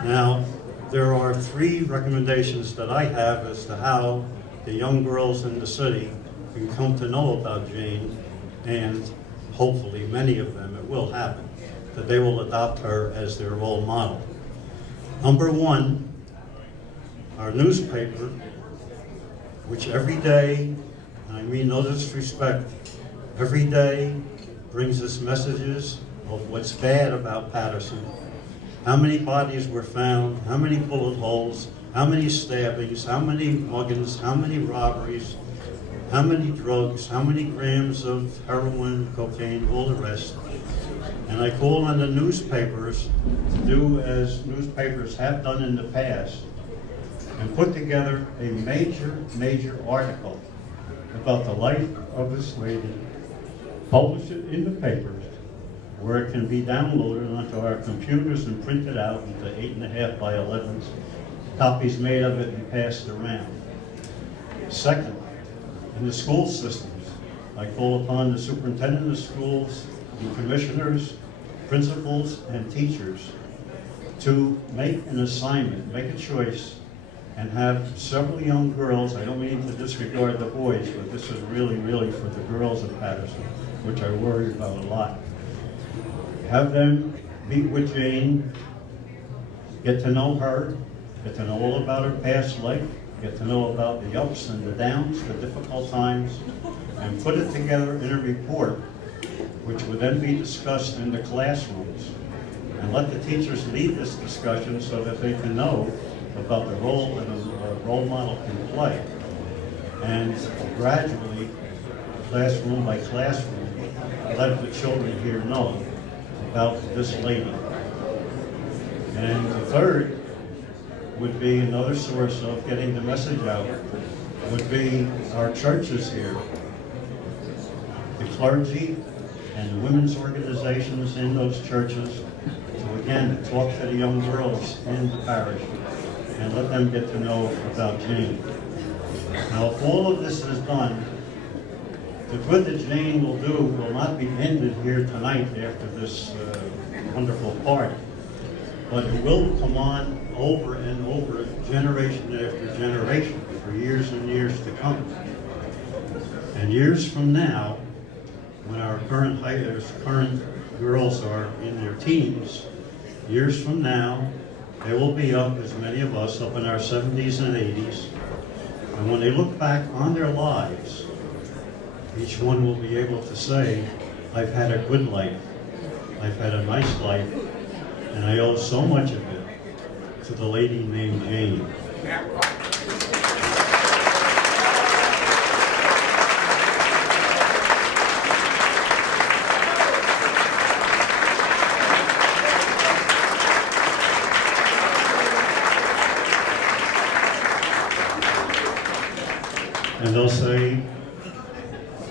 Now, there are 3 recommendations that I have as to how the young girls in the city can come to know about Jane, and hopefully many of them, it will happen, that they will adopt her as their role model. Number 1, our newspaper, which every day, and I mean no disrespect, every day brings us messages of what's bad about Paterson. How many bodies were found, how many bullet holes, how many stabbings, how many muggings, how many robberies, how many drugs, how many grams of heroin, cocaine, all the rest. And I call on the newspapers to do as newspapers have done in the past and put together a major article about the life of this lady, publish it in the papers, where it can be downloaded onto our computers and printed out into 8.5 by 11s, copies made of it and passed around. Second, in the school systems, I call upon the superintendent of schools, the commissioners, principals, and teachers to make an assignment, make a choice, and have several young girls, I don't mean to disregard the boys, but this is really for the girls of Paterson, which I worry about a lot. Have them meet with Jane, get to know her, get to know all about her past life, get to know about the ups and the downs, the difficult times, and put it together in a report, which would then be discussed in the classrooms. And let the teachers lead this discussion so that they can know about the role that a role model can play. And gradually, classroom by classroom, let the children here know about this lady. And the third would be another source of getting the message out, would be our churches here, the clergy and the women's organizations in those churches, to again talk to the young girls in the parish and let them get to know about Jane. Now, if all of this is done, The good that Jane will do will not be ended here tonight after this wonderful party, but it will come on over and over, generation after generation, for years and years to come. And years from now, when our current girls are in their teens, years from now, they will be up, as many of us, up in our 70s and 80s. And when they look back on their lives, each one will be able to say, I've had a good life, I've had a nice life, and I owe so much of it to the lady named Jane. And they'll say,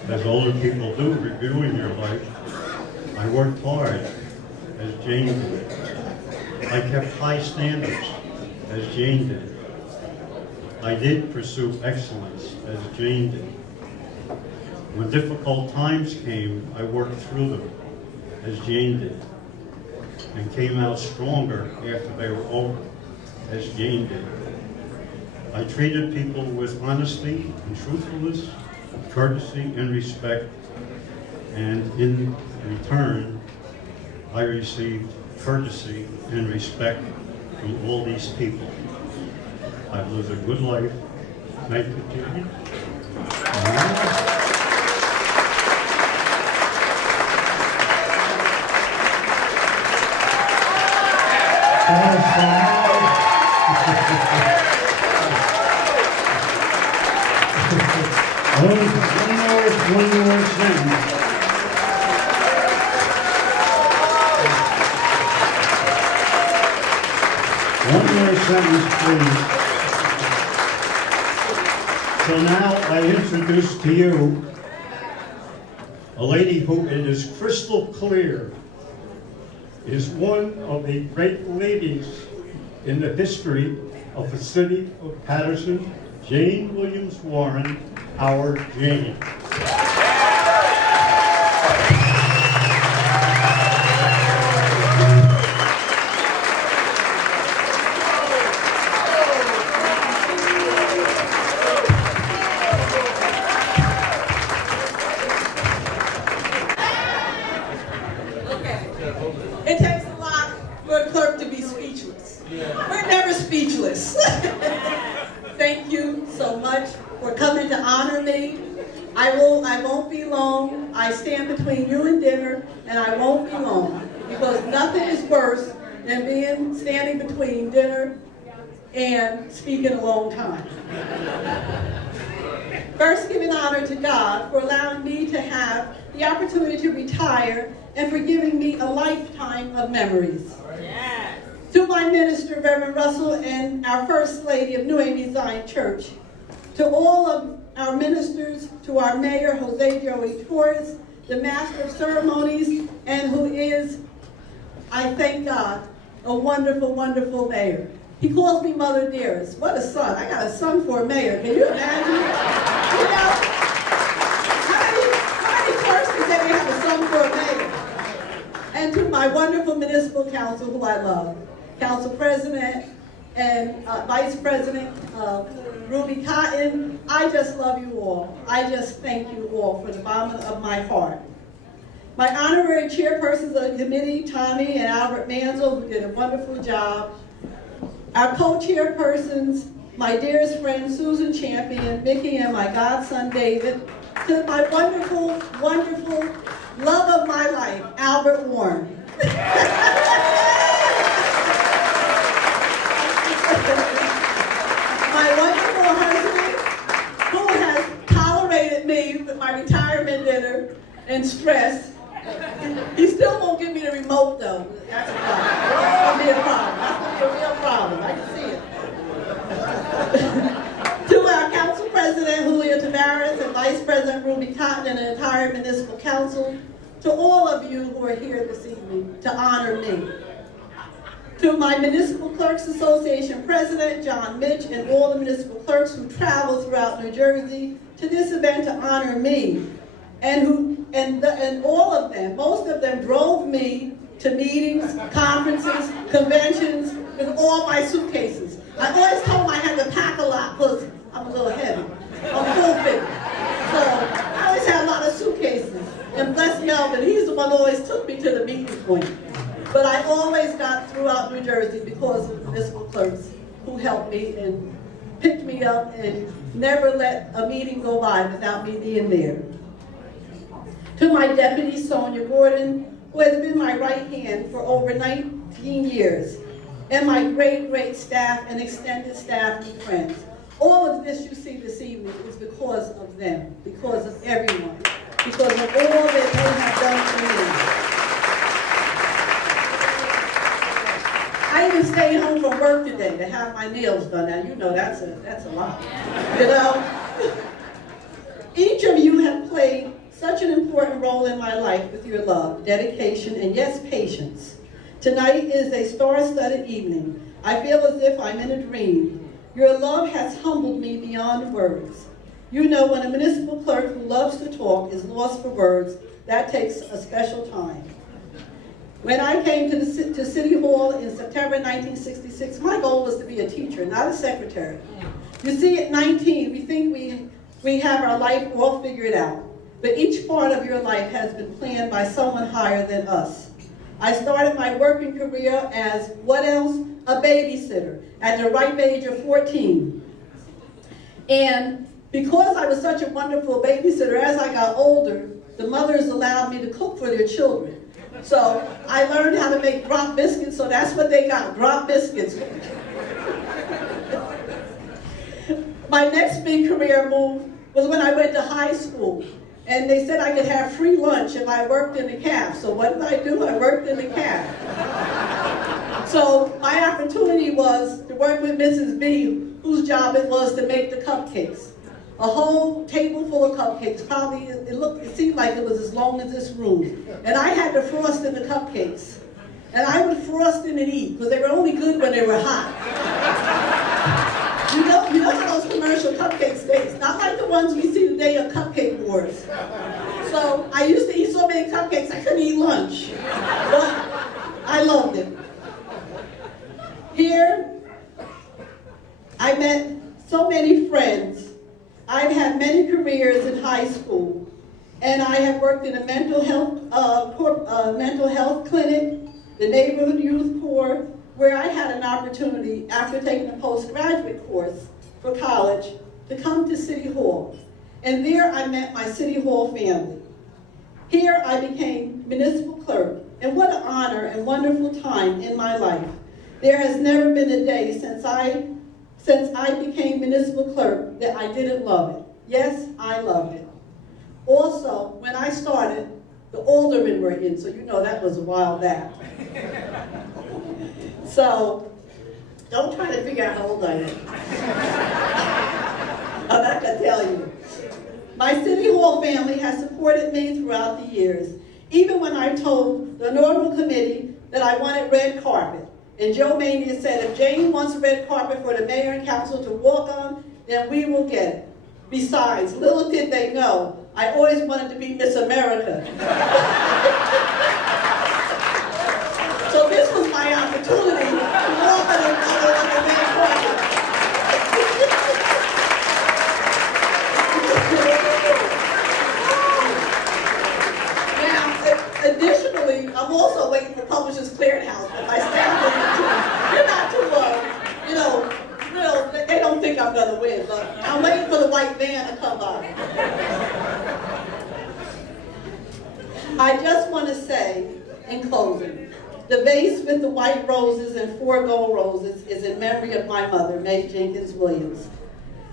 as older people do, reviewing their life, I worked hard, as Jane did. I kept high standards, as Jane did. I did pursue excellence, as Jane did. When difficult times came, I worked through them, as Jane did, and came out stronger after they were over, as Jane did. I treated people with honesty and truthfulness, courtesy and respect, and in return, I received courtesy and respect from all these people. I've lived a good life. Thank you, Jane. One more sentence. One more sentence, please. So now I introduce to you a lady who, it is crystal clear, is one of the great ladies in the history of the city of Paterson, Jane Williams Warren, our Jane. It takes a lot for a clerk to be speechless. We're never speechless. Thank you so much for coming to honor me. I won't be long. I stand between you and dinner, and I won't be long, because nothing is worse than standing between dinner and speaking a long time. First, giving honor to God for allowing me to have the opportunity to retire and for giving me a lifetime of memories. Yeah. To my minister, Reverend Russell, and our First Lady of New Amy Zion Church, to all of our ministers, to our mayor, Jose Joey Torres, the master of ceremonies, and who is, I thank God, a wonderful, wonderful mayor. He calls me Mother Dearest. What a son. I got a son for a mayor. Can you imagine? You know, how many persons say they have a son for a mayor? And to my wonderful municipal council, who I love, Council President and Vice President Ruby Cotton, I just love you all. I just thank you all from the bottom of my heart. My honorary chairpersons of the committee, Tommy and Albert Manzel, who did a wonderful job. Our co-chairpersons, my dearest friend Susan Champion, Mickey, and my godson David. To my wonderful, wonderful love of my life, Albert Warren. My wonderful husband, who has tolerated me with my retirement dinner and stress. He still won't give me the remote, though. That's a problem. That's going to be a problem. That's going to be a real problem. I can see it. To our council president, Julio Tavares, and vice president, Ruby Cotton, and the entire municipal council, to all of you who are here this evening to honor me. To my Municipal Clerks Association president, John Mitch, and all the municipal clerks who travel throughout New Jersey to this event to honor me. and all of them, most of them drove me to meetings, conferences, conventions, with all my suitcases. I always told them I had to pack a lot because I'm a little heavy. I'm full figure. So I always had a lot of suitcases. And bless Melvin, he's the one who always took me to the meeting point. But I always got throughout New Jersey because of the municipal clerks who helped me and picked me up and never let a meeting go by without me being there. To my deputy, Sonia Gordon, who has been my right hand for over 19 years, and my great staff and extended staff and friends. All of this you see this evening is because of them, because of everyone, because of all that they have done for me. I even stayed home from work today to have my nails done. Now, you know that's a lot, you know? Each of you have played such an important role in my life with your love, dedication, and yes, patience. Tonight is a star-studded evening. I feel as if I'm in a dream. Your love has humbled me beyond words. You know, when a municipal clerk who loves to talk is lost for words, that takes a special time. When I came to City Hall in September 1966, my goal was to be a teacher, not a secretary. You see, at 19, we think we have our life all figured out. But each part of your life has been planned by someone higher than us. I started my working career as, what else? A babysitter at the ripe age of 14. And because I was such a wonderful babysitter, as I got older, the mothers allowed me to cook for their children. So I learned how to make drop biscuits, so that's what they got, drop biscuits. My next big career move was when I went to high school. And they said I could have free lunch if I worked in the caf. So what did I do? I worked in the caf. So my opportunity was to work with Mrs. B, whose job it was to make the cupcakes. A whole table full of cupcakes. Probably, it seemed like it was as long as this room. And I had to frost in the cupcakes. And I would frost in and eat, because they were only good when they were hot. You know how those commercial cupcakes taste, not like the ones we see today on Cupcake Wars. So I used to eat so many cupcakes I couldn't eat lunch, but I loved it. Here, I met so many friends. I've had many careers in high school, and I have worked in a mental health clinic, the neighborhood youth corps, where I had an opportunity, after taking a postgraduate course for college, to come to City Hall. And there I met my City Hall family. Here I became municipal clerk, and what an honor and wonderful time in my life. There has never been a day since I became municipal clerk that I didn't love it. Yes, I loved it. Also, when I started, the aldermen were in, so you know that was a while back. So, don't try to figure out how old I am. I'm not going to tell you. My City Hall family has supported me throughout the years, even when I told the Normal Committee that I wanted red carpet. And Joe Mania said, if Jane wants a red carpet for the mayor and council to walk on, then we will get it. Besides, little did they know, I always wanted to be Miss America. So this was my opportunity to walk on the red carpet. Now, additionally, I'm also waiting for Publishers Clearinghouse, but my staff they're not too, they don't think I'm going to win, but I'm waiting for the white van to come by. I just want to say, in closing, the vase with the white roses and 4 gold roses is in memory of my mother, May Jenkins Williams,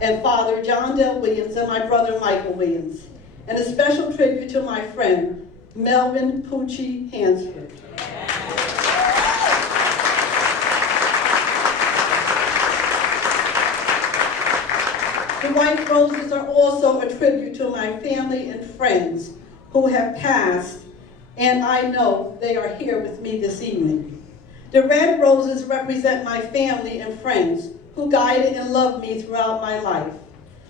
and father, John Dell Williams, and my brother, Michael Williams, and a special tribute to my friend, Melvin Poochie Hansford. The white roses are also a tribute to my family and friends who have passed, and I know they are here with me this evening. The red roses represent my family and friends who guided and loved me throughout my life.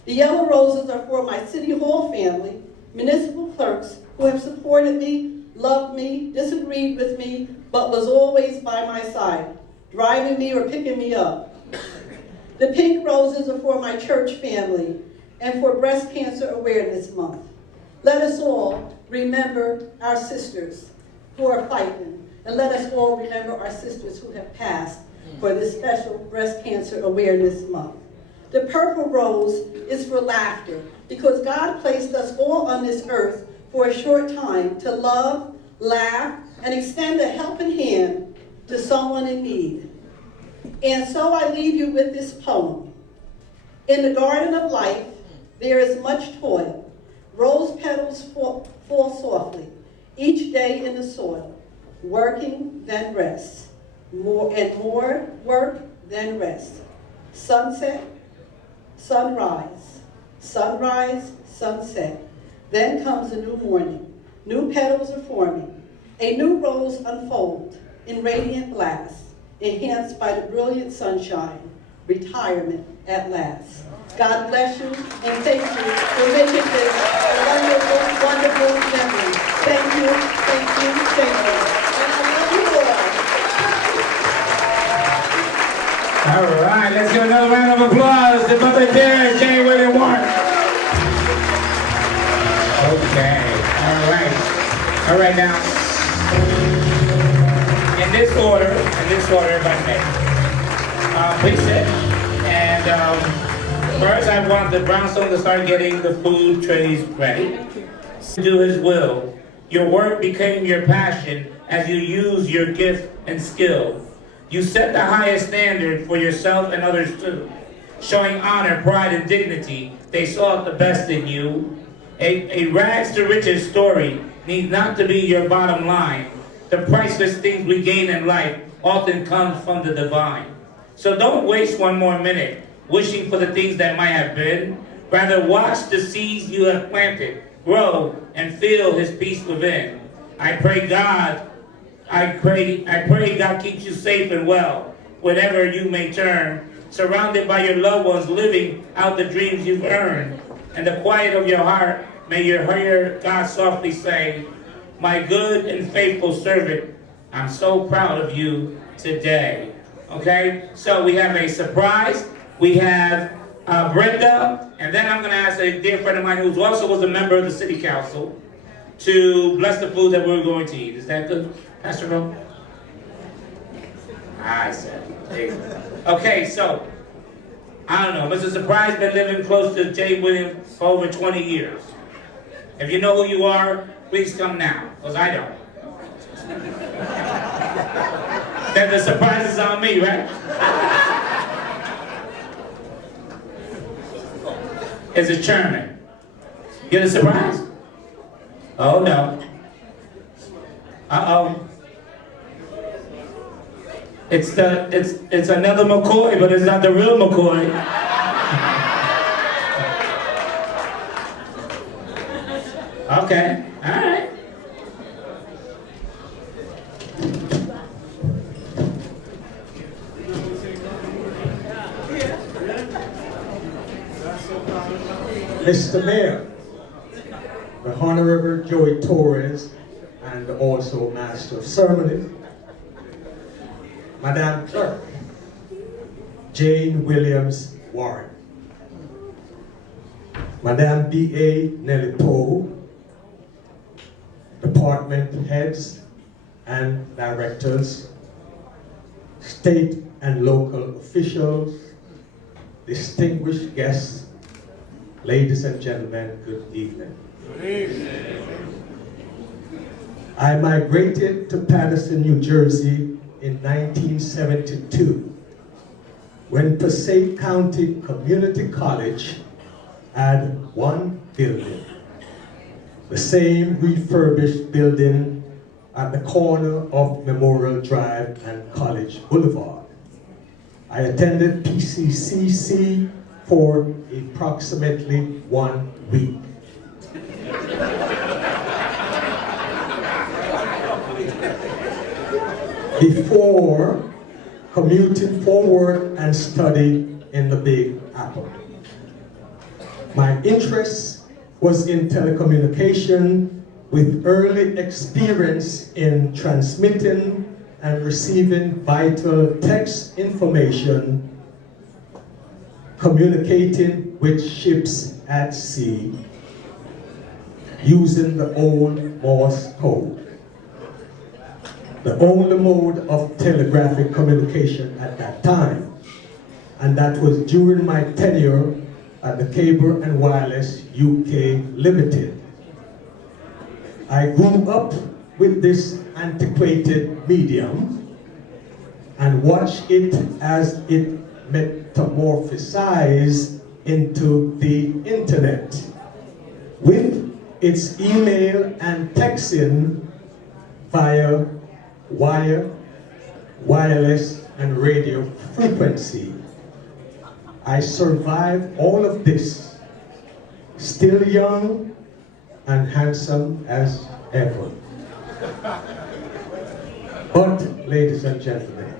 The yellow roses are for my City Hall family, municipal clerks who have supported me, loved me, disagreed with me, but was always by my side, driving me or picking me up. The pink roses are for my church family and for Breast Cancer Awareness Month. Let us all remember our sisters who are fighting, and let us all remember our sisters who have passed for this special Breast Cancer Awareness Month. The purple rose is for laughter, because God placed us all on this earth for a short time to love, laugh, and extend a helping hand to someone in need. And so I leave you with this poem. In the garden of life, there is much toil. Rose petals fall softly, each day in the soil. Working, then rest. More work, then rest. Sunset, sunrise, sunrise, sunset. Then comes a new morning. New petals are forming. A new rose unfolds in radiant blast, enhanced by the brilliant sunshine. Retirement at last. God bless you, and thank you for making this a wonderful, wonderful memory. Thank you, thank you, thank you. And I love you all. All right, let's give another round of applause to Mother Dear Jane William Warren. Okay, all right now. In this order, if I may. Please sit. And first I want the brownstone to start getting the food trays ready. Do his will. Your work became your passion as you use your gift and skill. You set the highest standard for yourself and others too. Showing honor, pride, and dignity, they saw the best in you. A rags to riches story needs not to be your bottom line. The priceless things we gain in life often comes from the divine. So don't waste one more minute wishing for the things that might have been. Rather watch the seeds you have planted grow and feel his peace within. I pray God keeps you safe and well whenever you may turn, surrounded by your loved ones living out the dreams you've earned. In the quiet of your heart, may you hear God softly say, my good and faithful servant, I'm so proud of you today. Okay, so we have a surprise. We have Brenda, and then I'm going to ask a dear friend of mine who also was a member of the city council to bless the food that we're going to eat. Is that good, Pastor Bill? I said. Okay, so I don't know. Mr. Surprise been living close to Jay Williams for over 20 years. If you know who you are, please come now, because I don't. Then the surprise is on me, right? Is it Sherman? Get a surprise? Oh no. Uh-oh. It's another McCoy, but it's not the real McCoy. Okay, all right. Mr. Mayor, the Honorable Joey Torres, and also Master of Ceremonies, Madam Clerk, Jane Williams Warren, Madam B.A. Nellie Poe, department heads and directors, state and local officials, distinguished guests, ladies and gentlemen, good evening. Good evening. I migrated to Paterson, New Jersey in 1972 when Passaic County Community College had one building, the same refurbished building at the corner of Memorial Drive and College Boulevard. I attended PCCC for approximately 1 week. Before commuting for work and study in the Big Apple. My interests was in telecommunication with early experience in transmitting and receiving vital text information, communicating with ships at sea, using the old Morse code, the only mode of telegraphic communication at that time. And that was during my tenure at the Cable and Wireless UK Limited. I grew up with this antiquated medium and watched it as it metamorphosized into the internet with its email and texting via wire, wireless, and radio frequency. I survived all of this, still young and handsome as ever. But, ladies and gentlemen,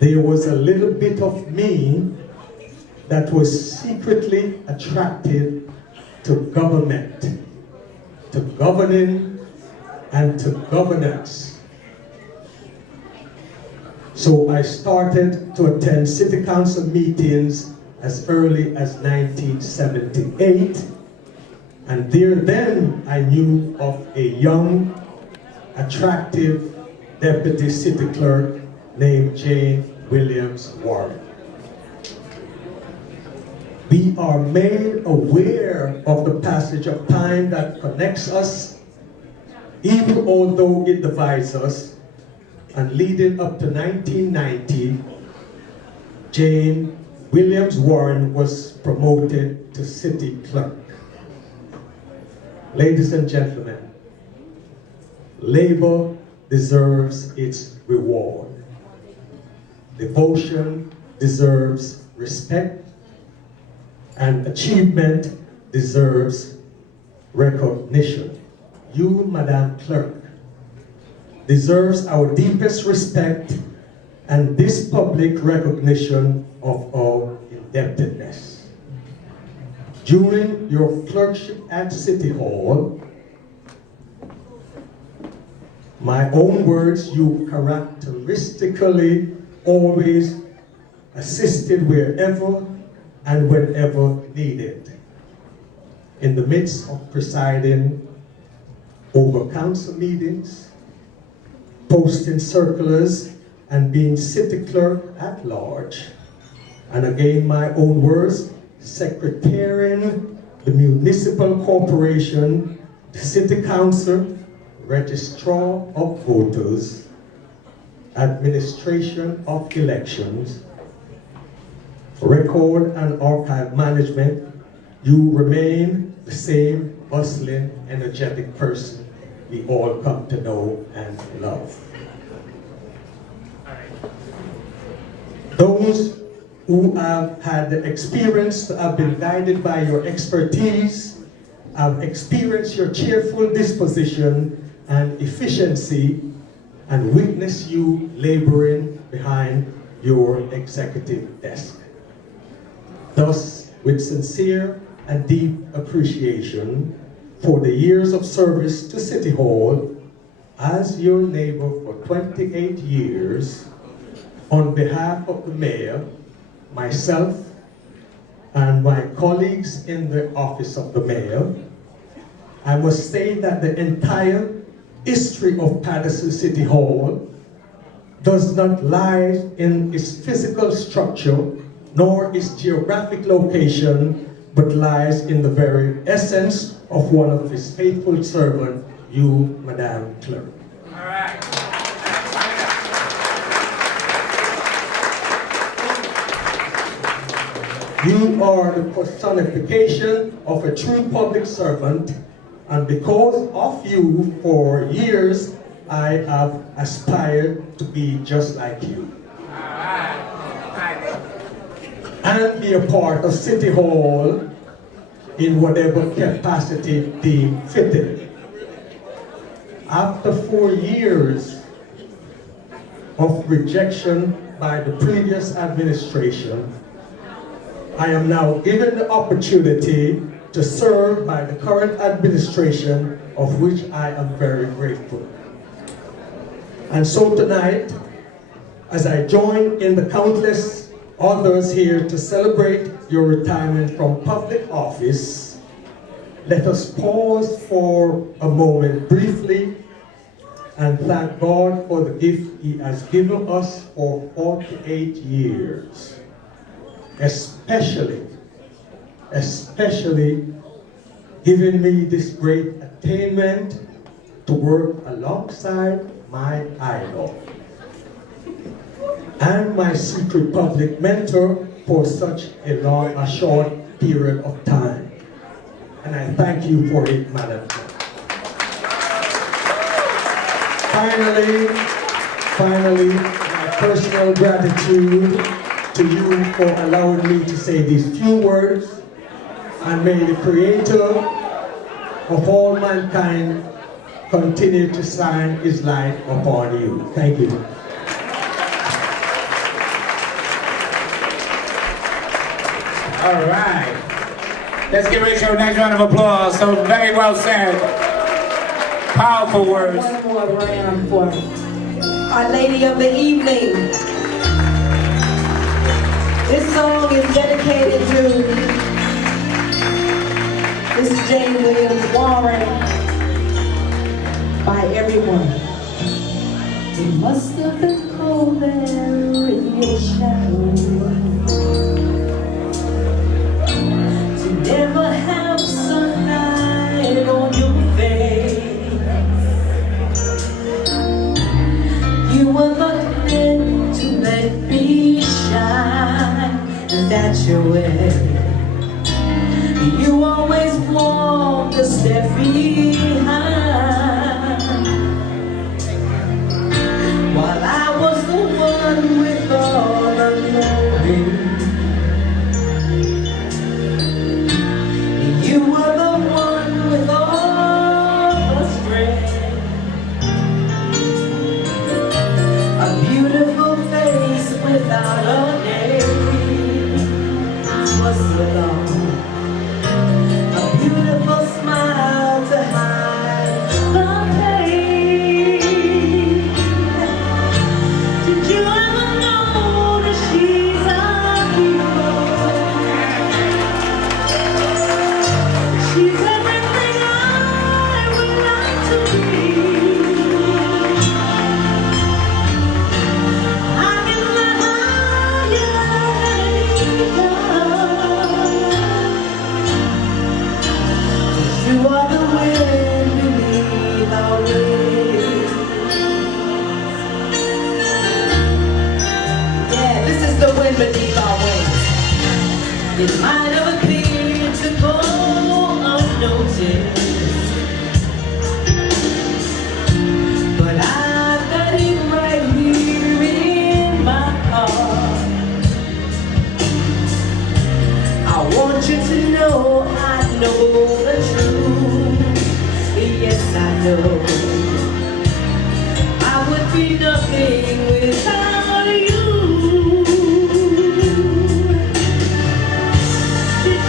there was a little bit of me that was secretly attracted to government, to governing, and to governance. So I started to attend city council meetings as early as 1978, and there then I knew of a young, attractive deputy city clerk named Jane Williams Warren. We are made aware of the passage of time that connects us, even although it divides us. And leading up to 1990, Jane Williams Warren was promoted to city clerk. Ladies and gentlemen, labor deserves its reward. Devotion deserves respect, and achievement deserves recognition. You, Madam Clerk, deserves our deepest respect and this public recognition of our indebtedness. During your clerkship at City Hall, my own words, you characteristically always assisted wherever and whenever needed. In the midst of presiding over council meetings, posting circulars, and being city clerk at large. And again, my own words, secretarian the municipal corporation, the city council, registrar of voters, administration of elections, record and archive management, you remain the same bustling, energetic person we all come to know and love. Those who have had the experience to have been guided by your expertise, have experienced your cheerful disposition and efficiency, and witnessed you laboring behind your executive desk. Thus, with sincere and deep appreciation for the years of service to City Hall as your neighbor for 28 years, on behalf of the mayor, myself, and my colleagues in the office of the mayor, I must say that the entire history of Paterson City Hall does not lie in its physical structure nor its geographic location, but lies in the very essence of one of his faithful servants, you, Madam Clerk. All right. You are the personification of a true public servant, and because of you, for years, I have aspired to be just like you. And be a part of City Hall in whatever capacity deemed fitting. After 4 years of rejection by the previous administration, I am now given the opportunity to serve by the current administration, of which I am very grateful. And so tonight, as I join in the countless others here to celebrate your retirement from public office, let us pause for a moment briefly and thank God for the gift He has given us for 48 years, especially giving me this great attainment to work alongside my idol and my secret public mentor for such a short period of time. And I thank you for it, Madam Chair. Finally, my personal gratitude to you for allowing me to say these few words, and may the Creator of all mankind continue to shine His light upon you. Thank you. All right. Let's give Rachel a nice round of applause. So very well said. Powerful words. One more round for Our Lady of the Evening. This song is dedicated to Miss Jane Williams Warren by everyone. It must have been cold there in your shadow to never have sunlight on your face. You were not meant to let me shine, and that's your way. You always walk a step behind, while I was the one with all the glory. You were the one with all the strength. A beautiful face without a name was so long. A beautiful smile to hide the pain. Did you ever know that she's a hero? She's everything I would like to be. I can fly higher than eagles. You are the wind beneath our wings. Yeah, this is the wind beneath our wings. It might have appeared to go unnoticed, but I've got it right here in my heart. I want you to know I know the truth. Yes, I know. I would be nothing without you. Did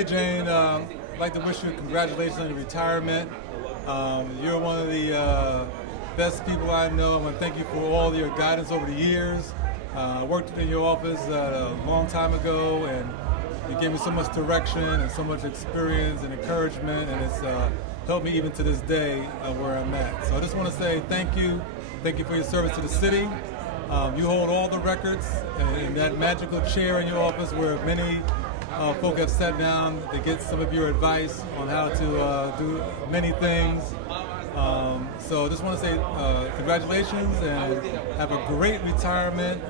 Hey Jane, I'd like to wish you congratulations on your retirement. You're one of the best people I know. I want to thank you for all your guidance over the years. I worked in your office a long time ago, and you gave me so much direction and so much experience and encouragement, and it's helped me even to this day where I'm at. So I just want to say thank you. Thank you for your service to the city. You hold all the records in that magical chair in your office where many folk have sat down to get some of your advice on how to do many things. So I just want to say congratulations and have a great retirement.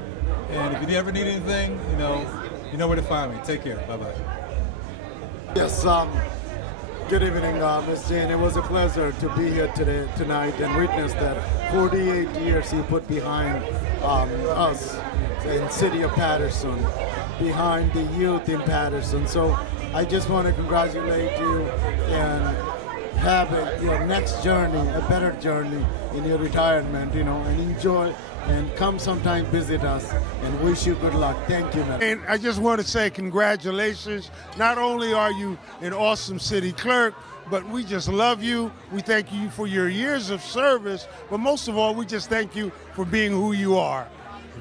And if you ever need anything, you know where to find me. Take care. Bye-bye. Yes, good evening, Ms. Jane. It was a pleasure to be here tonight and witness that 48 years you put behind us in city of Paterson, behind the youth in Paterson. So I just want to congratulate you and have your next journey, a better journey in your retirement, and enjoy and come sometime visit us and wish you good luck. Thank you, man. And I just want to say congratulations. Not only are you an awesome city clerk, but we just love you. We thank you for your years of service, but most of all, we just thank you for being who you are.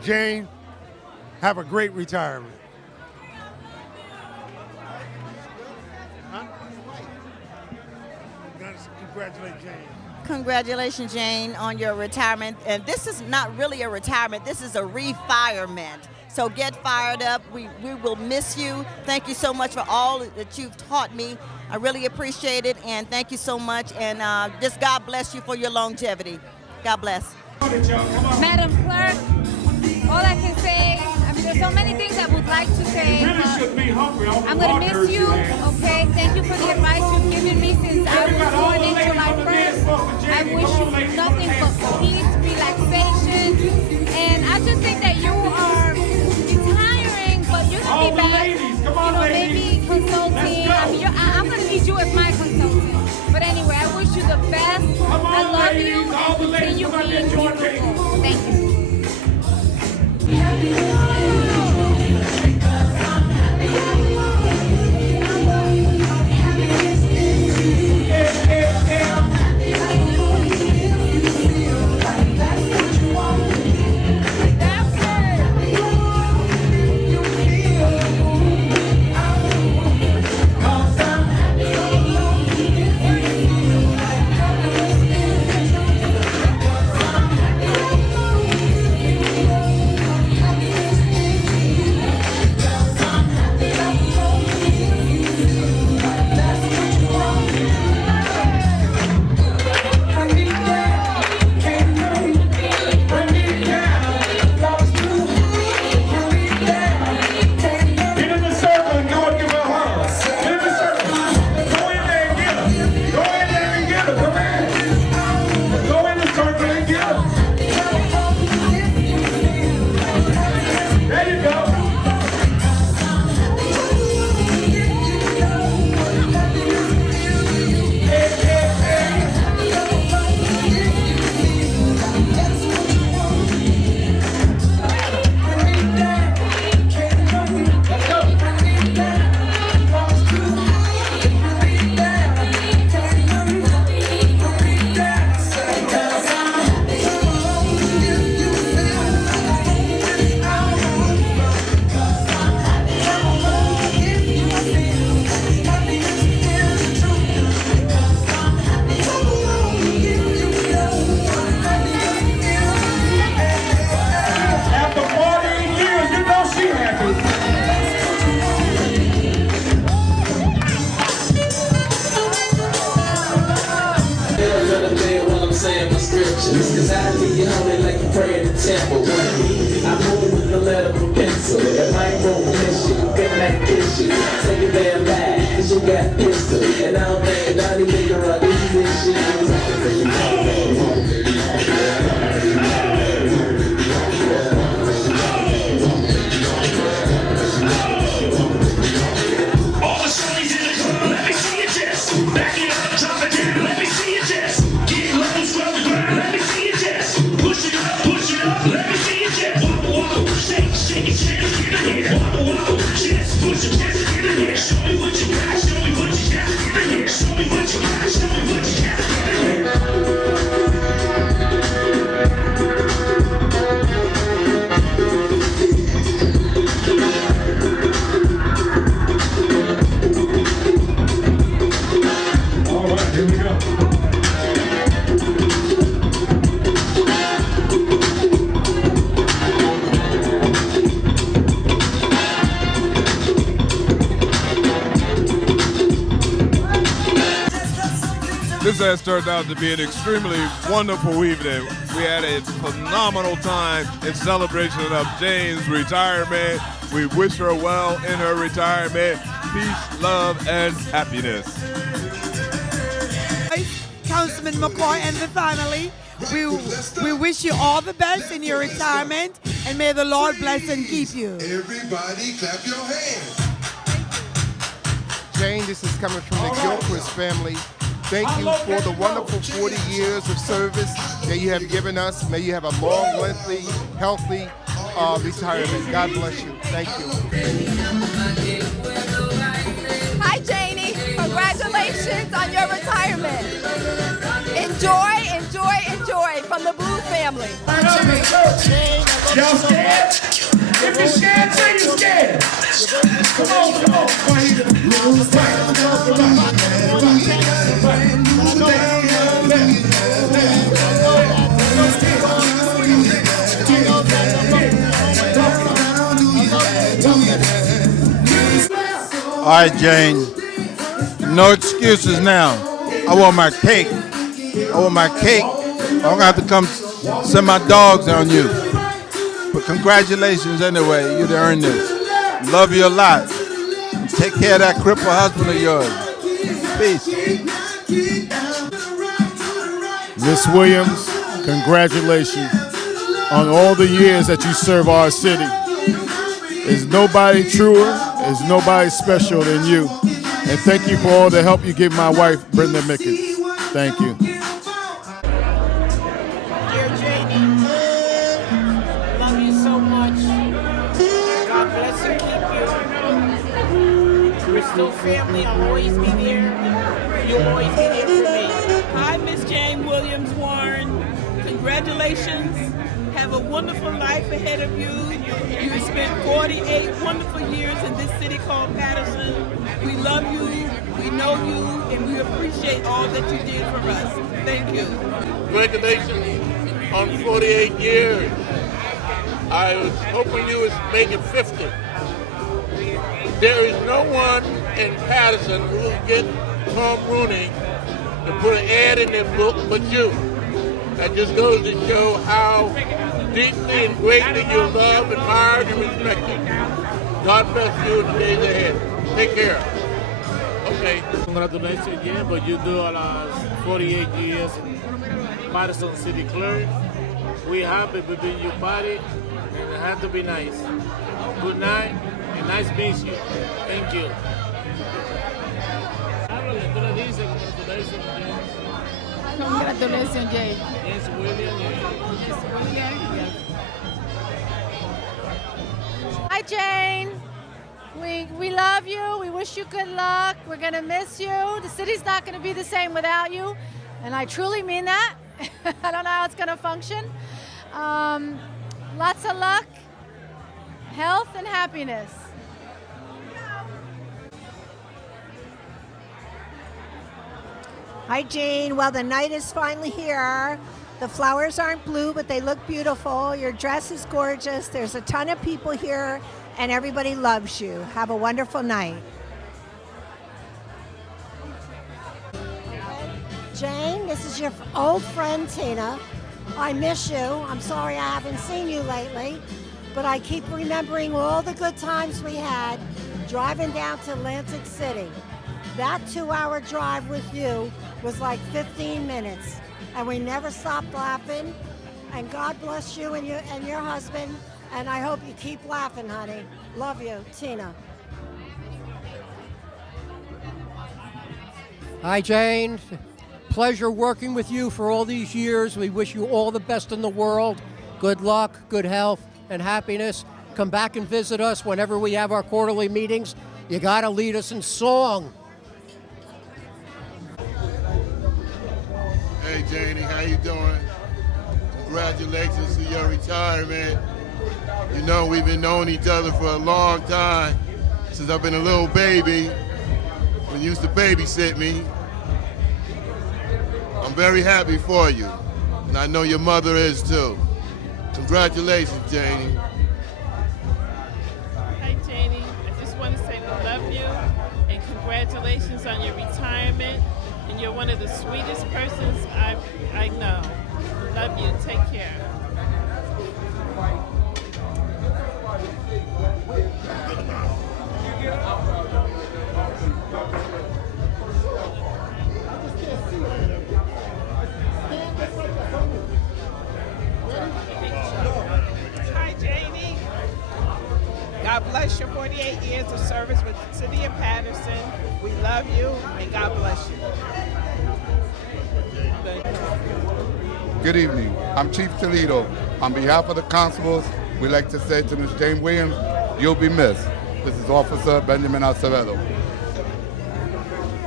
Jane, have a great retirement. Congratulate Jane. Congratulations, Jane, on your retirement. And this is not really a retirement. This is a refirement. So get fired up. We will miss you. Thank you so much for all that you've taught me. I really appreciate it. And thank you so much. And just God bless you for your longevity. God bless. Madam Clerk, all I can say, there's so many things I would like to say. I'm going to miss you, okay? Thank you for the advice you've given me since I was born in July 1st. I wish you nothing but peace, relaxation, and I just think that you are retiring, but you're going to be back, maybe consulting. I'm going to need you as my consultant. But anyway, I wish you the best. I love you, and continue being beautiful. Thank you. Cause I be holy like you pray in the temple. I move with the letter of pencil. If I ain't won't miss you, then I kiss you. Take it there back, cause you got pistol. And I don't think not even nigga run this shit. All the shorties in the club, let me see your chest. Back it up, drop it down, let me see your chest. Get low, scrub the ground, let me see your chest. Push it up, let me see your chest. Wobble, wobble, shake, shake your chest, get in here. Wobble, wobble, chest, push your chest, get in here. Show me what you got. This has turned out to be an extremely wonderful evening. We had a phenomenal time in celebration of Jane's retirement. We wish her well in her retirement. Peace, love, and happiness. Councilman McCoy and the family, we wish you all the best in your retirement, and may the Lord bless and keep you. Everybody clap your hands. Jane, this is coming from the Gilchrist family. Thank you for the wonderful 40 years of service that you have given us. May you have a long, lengthy, healthy retirement. God bless you. Thank you. Hi, Janie. Congratulations on your retirement. Enjoy, enjoy, enjoy from the Blue family. Y'all scared? If you're scared, say you're scared. Come on, come on. All right, Jane. No excuses now. I want my cake. I want my cake. I'm gonna have to come send my dogs on you. But congratulations anyway. You earned this. Love you a lot. Take care of that crippled husband of yours. Peace. Miss Williams, congratulations on all the years that you serve our city. There's nobody truer, there's nobody special than you. And thank you for all the help you give my wife, Brenda Mickens. Thank you. Dear Janie, love you so much. God bless you, keep you. We're still family. I'll always be there. You'll always be there for me. Hi, Miss Jane Williams Warren. Congratulations. Have a wonderful life ahead of you. You spent 48 wonderful years in this city called Paterson. We love you, we know you, and we appreciate all that you did for us. Thank you. Congratulations on 48 years. I was hoping you was making 50. There is no one in Paterson who will get Tom Rooney to put an ad in their book but you. That just goes to show how deeply and greatly you're loved, admired, and respected. God bless you in the days ahead. Take care. Okay. Congratulations again, but you do 48 years in Paterson City Clerk. We're happy to be your party, and it has to be nice. Good night, and nice meeting you. Thank you. Congratulations, Jane. Yes, William. Yes. Hi, Jane. We love you. We wish you good luck. We're going to miss you. The city's not going to be the same without you. And I truly mean that. I don't know how it's going to function. Lots of luck, health, and happiness. Hi, Jane. Well, the night is finally here. The flowers aren't blue, but they look beautiful. Your dress is gorgeous. There's a ton of people here, and everybody loves you. Have a wonderful night. Jane, this is your old friend, Tina. I miss you. I'm sorry I haven't seen you lately, but I keep remembering all the good times we had driving down to Atlantic City. That 2-hour drive with you was like 15 minutes, and we never stopped laughing. And God bless you and your husband, and I hope you keep laughing, honey. Love you, Tina. Hi, Jane. Pleasure working with you for all these years. We wish you all the best in the world. Good luck, good health, and happiness. Come back and visit us whenever we have our quarterly meetings. You got to lead us in song. Hey, Janie, how you doing? Congratulations to your retirement. You know, we've been knowing each other for a long time, since I've been a little baby, when you used to babysit me. I'm very happy for you, and I know your mother is too. Congratulations, Janie. Hi, Janie. I just want to say we love you and congratulations on your retirement. and you're one of the sweetest persons I know. Love you. Take care. Hi, Janie. God bless your 48 years of service with the City of Paterson. We love you, and God bless you. Good evening. I'm Chief Toledo. On behalf of the constables, we'd like to say to Ms. Jane Williams, you'll be missed. This is Officer Benjamin Acevedo.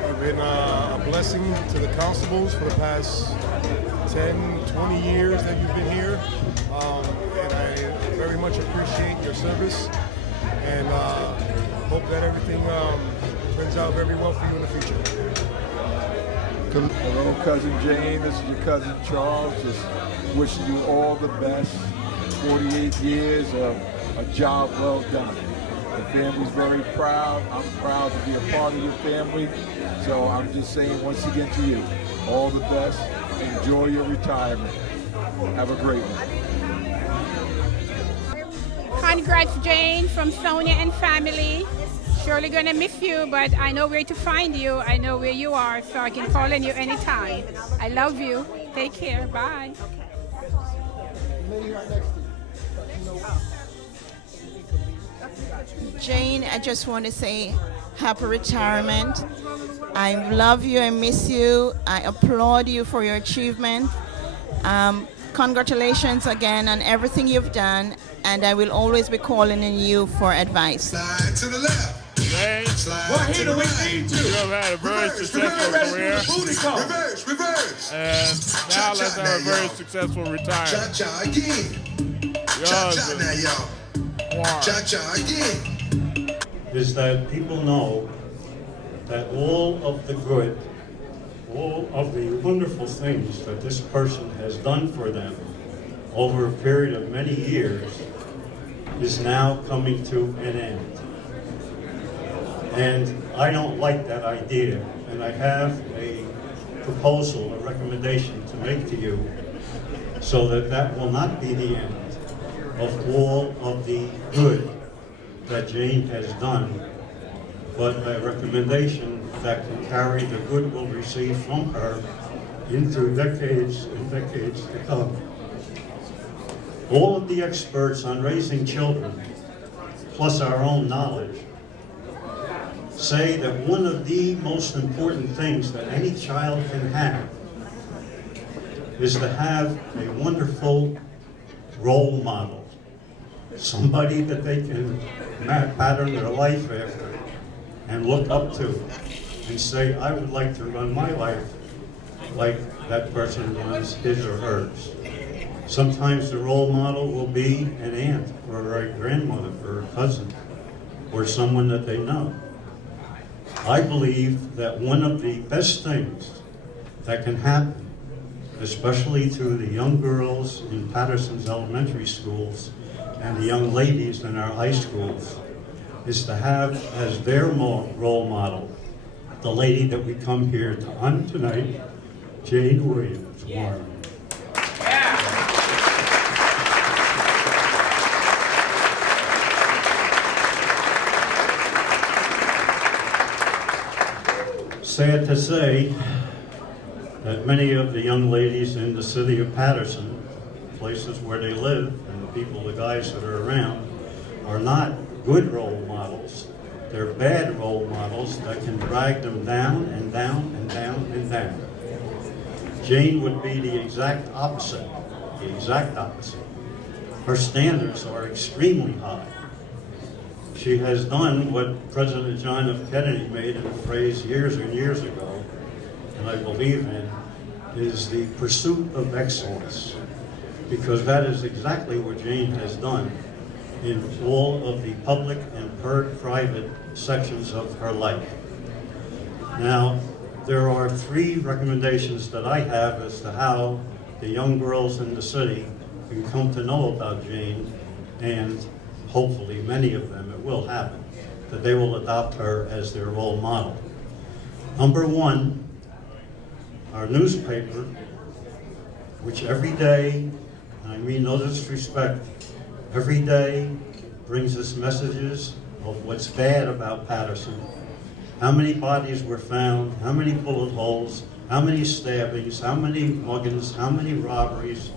You've been a blessing to the constables for the past 10, 20 years that you've been here. And I very much appreciate your service and hope that everything turns out very well for you in the future. Hello, Cousin Jane. This is your cousin Charles. Just wishing you all the best. 48 years of a job well done. The family's very proud. I'm proud to be a part of your family. So I'm just saying once again to you, all the best. Enjoy your retirement. Have a great one. Congrats, Jane, from Sonia and family. Surely gonna miss you, but I know where to find you. I know where you are, so I can call on you anytime. I love you. Take care. Bye. Jane, I just want to say happy retirement. I love you, I miss you. I applaud you for your achievement. Congratulations again on everything you've done, and I will always be calling on you for advice. Slide to the left. Jane, Slide to the right. you have had a very successful career. Reverse. And now let's have a very successful retirement. Cha-cha again. Cha-cha now, y'all. Cha-cha again. Is that people know that all of the good, all of the wonderful things that this person has done for them over a period of many years is now coming to an end. And I don't like that idea, and I have a proposal, a recommendation to make to you so that that will not be the end of all of the good that Jane has done, but a recommendation that can carry the good we'll receive from her into decades and decades to come. All of the experts on raising children, plus our own knowledge, say that one of the most important things that any child can have is to have a wonderful role model, somebody that they can pattern their life after and look up to and say, I would like to run my life like that person runs his or hers. Sometimes the role model will be an aunt or a grandmother or a cousin or someone that they know. I believe that one of the best things that can happen, especially to the young girls in Paterson's elementary schools and the young ladies in our high schools, is to have as their role model the lady that we come here to honor tonight, Jane Williams. Warren. Sad to say that many of the young ladies in the city of Paterson, places where they live, and the people, the guys that are around, are not good role models. They're bad role models that can drag them down and down and down and down. Jane would be the exact opposite, Her standards are extremely high. She has done what President John F. Kennedy made in a phrase years and years ago, and I believe in, is the pursuit of excellence. Because that is exactly what Jane has done in all of the public and private sections of her life. Now, there are 3 recommendations that I have as to how the young girls in the city can come to know about Jane, and hopefully many of them, it will happen, that they will adopt her as their role model. Number 1, our newspaper, which every day, I mean no disrespect, every day brings us messages of what's bad about Paterson. How many bodies were found, how many bullet holes, how many stabbings, how many muggings, how many robberies,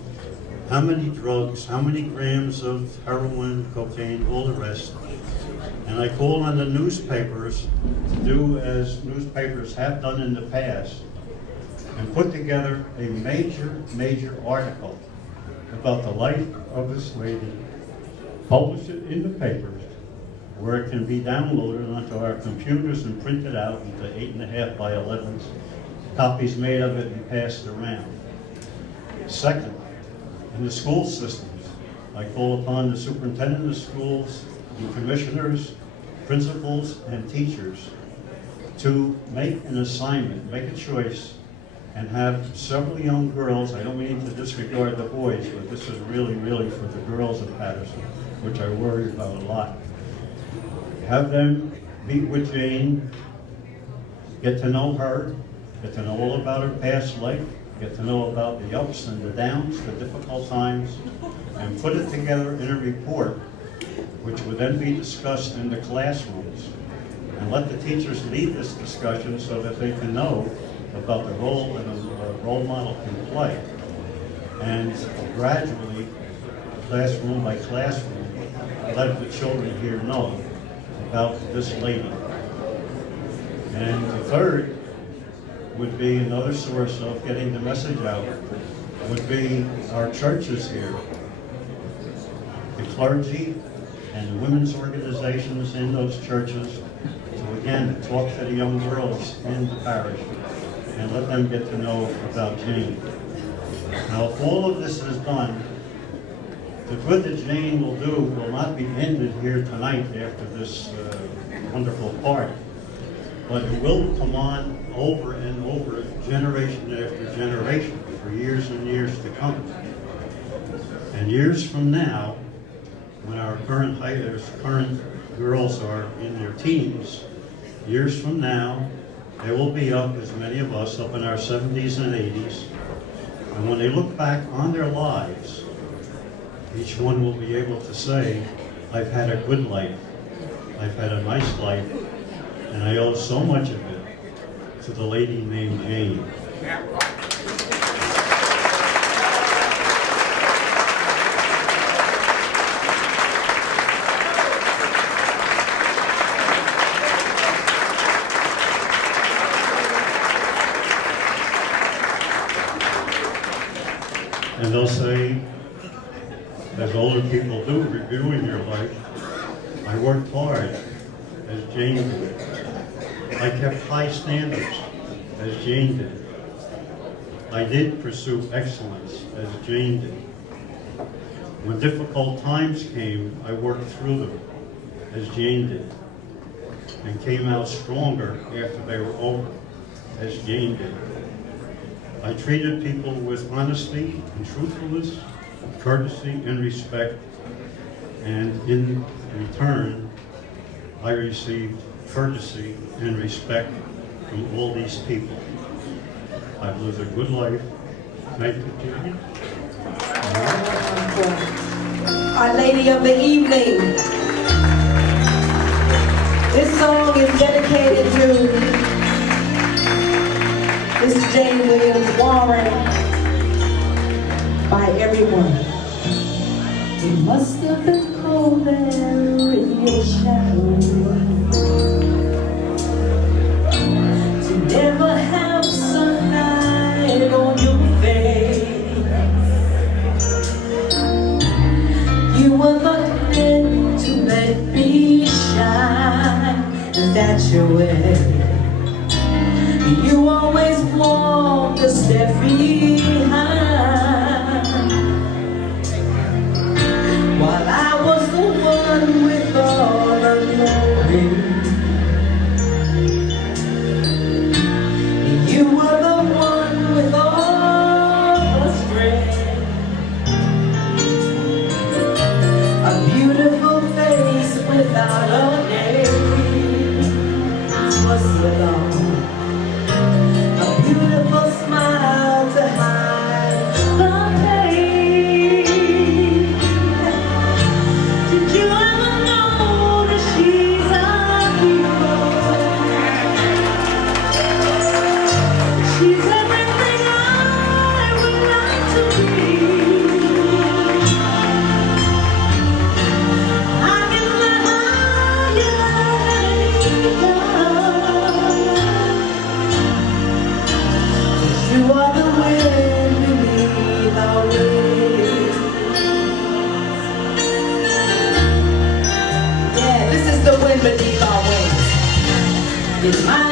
how many drugs, how many grams of heroin, cocaine, all the rest. And I call on the newspapers to do as newspapers have done in the past and put together a major article about the life of this lady, publish it in the papers, where it can be downloaded onto our computers and printed out into 8.5 by 11s, copies made of it and passed around. Second, in the school systems, I call upon the superintendent of schools, and commissioners, principals, and teachers to make an assignment, make a choice, and have several young girls, I don't mean to disregard the boys, but this is really for the girls of Paterson, which I worry about a lot. Have them meet with Jane, get to know her, get to know all about her past life, get to know about the ups and the downs, the difficult times, and put it together in a report which would then be discussed in the classrooms. And let the teachers lead this discussion so that they can know about the role that a role model can play. And gradually, classroom by classroom, let the children here know about this lady. And the third would be another source of getting the message out, would be our churches here, the clergy and the women's organizations in those churches to again talk to the young girls in the parish and let them get to know about Jane. Now, if all of this is done, the good that Jane will do will not be ended here tonight after this wonderful party, but it will come on over and over, generation after generation, for years and years to come. And years from now, when our current girls are in their teens, years from now, they will be up, as many of us, up in our 70s and 80s. And when they look back on their lives, each one will be able to say, I've had a good life, I've had a nice life, and I owe so much of it to the lady named Jane. And they'll say, as older people do, reviewing your life, I worked hard, as Jane did. I kept high standards, as Jane did. I did pursue excellence, as Jane did. When difficult times came, I worked through them, as Jane did, and came out stronger after they were over, as Jane did. I treated people with honesty and truthfulness, courtesy and respect, and in return, I received courtesy and respect from all these people. I've lived a good life. Thank you, Jane. Our Lady of the Evening. This song is dedicated to Miss Jane Williams Warren by everyone. It must have been cold there in your shadow to never have sunlight on your face. You were not meant to let me shine. Is that your way? You always walk a step behind, while I was the one with all the glory. You were the one with all the strength, a beautiful face without a name. For so long, a beautiful smile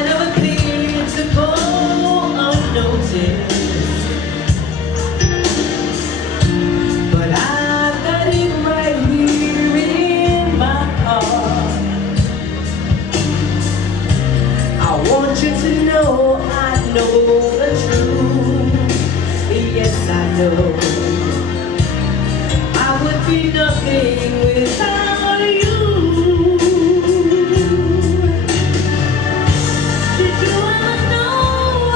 never appeared to go unnoticed. But I've got it right here in my heart. I want you to know I know the truth. Yes, I know. I would be nothing without you. Did you ever know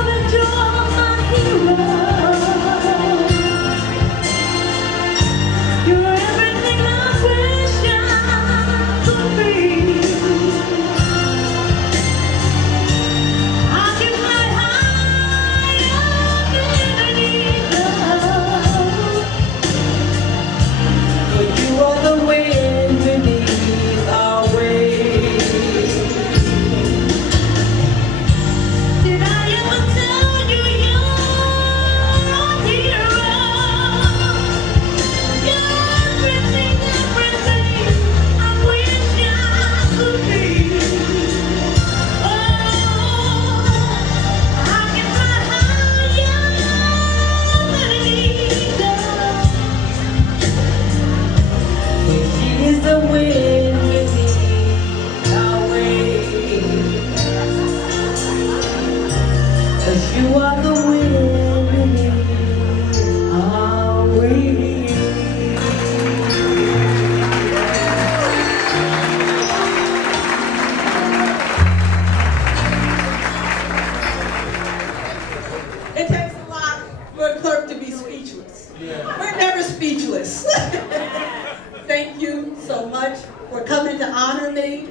that you're my hero? You're everything I wish I could be. I can fly higher than an eagle. For you are the wind beneath our wings. Did I ever tell you you're a hero? You're everything, everything I wish I could be. Oh, I can fly higher than an eagle. For she is the wind beneath our wings. 'Cause you are the wind beneath our wings. It takes a lot for a clerk to be speechless. We're never speechless. Thank you so much for coming to honor me.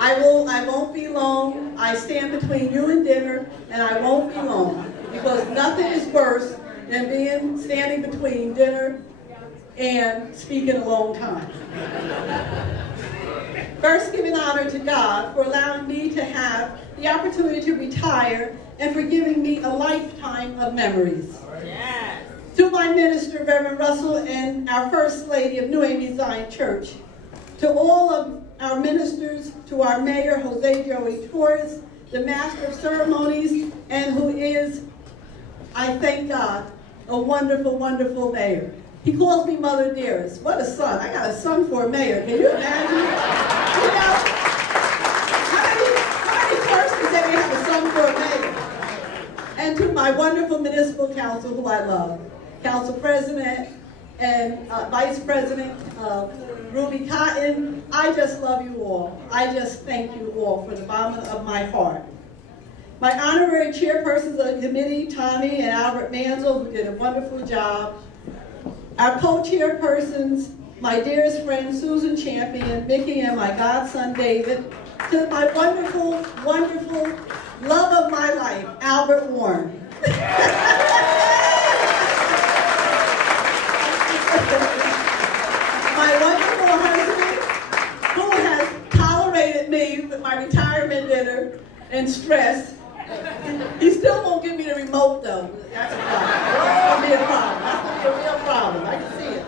I won't be long. I stand between you and dinner, and I won't be long because nothing is worse than standing between dinner and speaking a long time. First, giving honor to God for allowing me to have the opportunity to retire and for giving me a lifetime of memories. To my minister, Reverend Russell, and our First Lady of New Amy Zion Church, to all of our ministers, to our mayor, Jose Joey Torres, the master of ceremonies, and who is, I thank God, a wonderful, wonderful mayor. He calls me Mother Dearest. What a son. I got a son for a mayor. Can you imagine? You know, how many clerks can say we have a son for a mayor? And to my wonderful municipal council, who I love, Council President and Vice President Ruby Cotton, I just love you all. I just thank you all from the bottom of my heart. My honorary chairpersons of the committee, Tommy and Albert Manzel, who did a wonderful job. Our co-chairpersons, my dearest friend Susan Champion, Mickey, and my godson David. To my wonderful, wonderful love of my life, Albert Warren. My wonderful husband, who has tolerated me with my retirement dinner and stress. He still won't give me the remote though. That's a problem. That's gonna be a problem. That's gonna be a real problem. I can see it.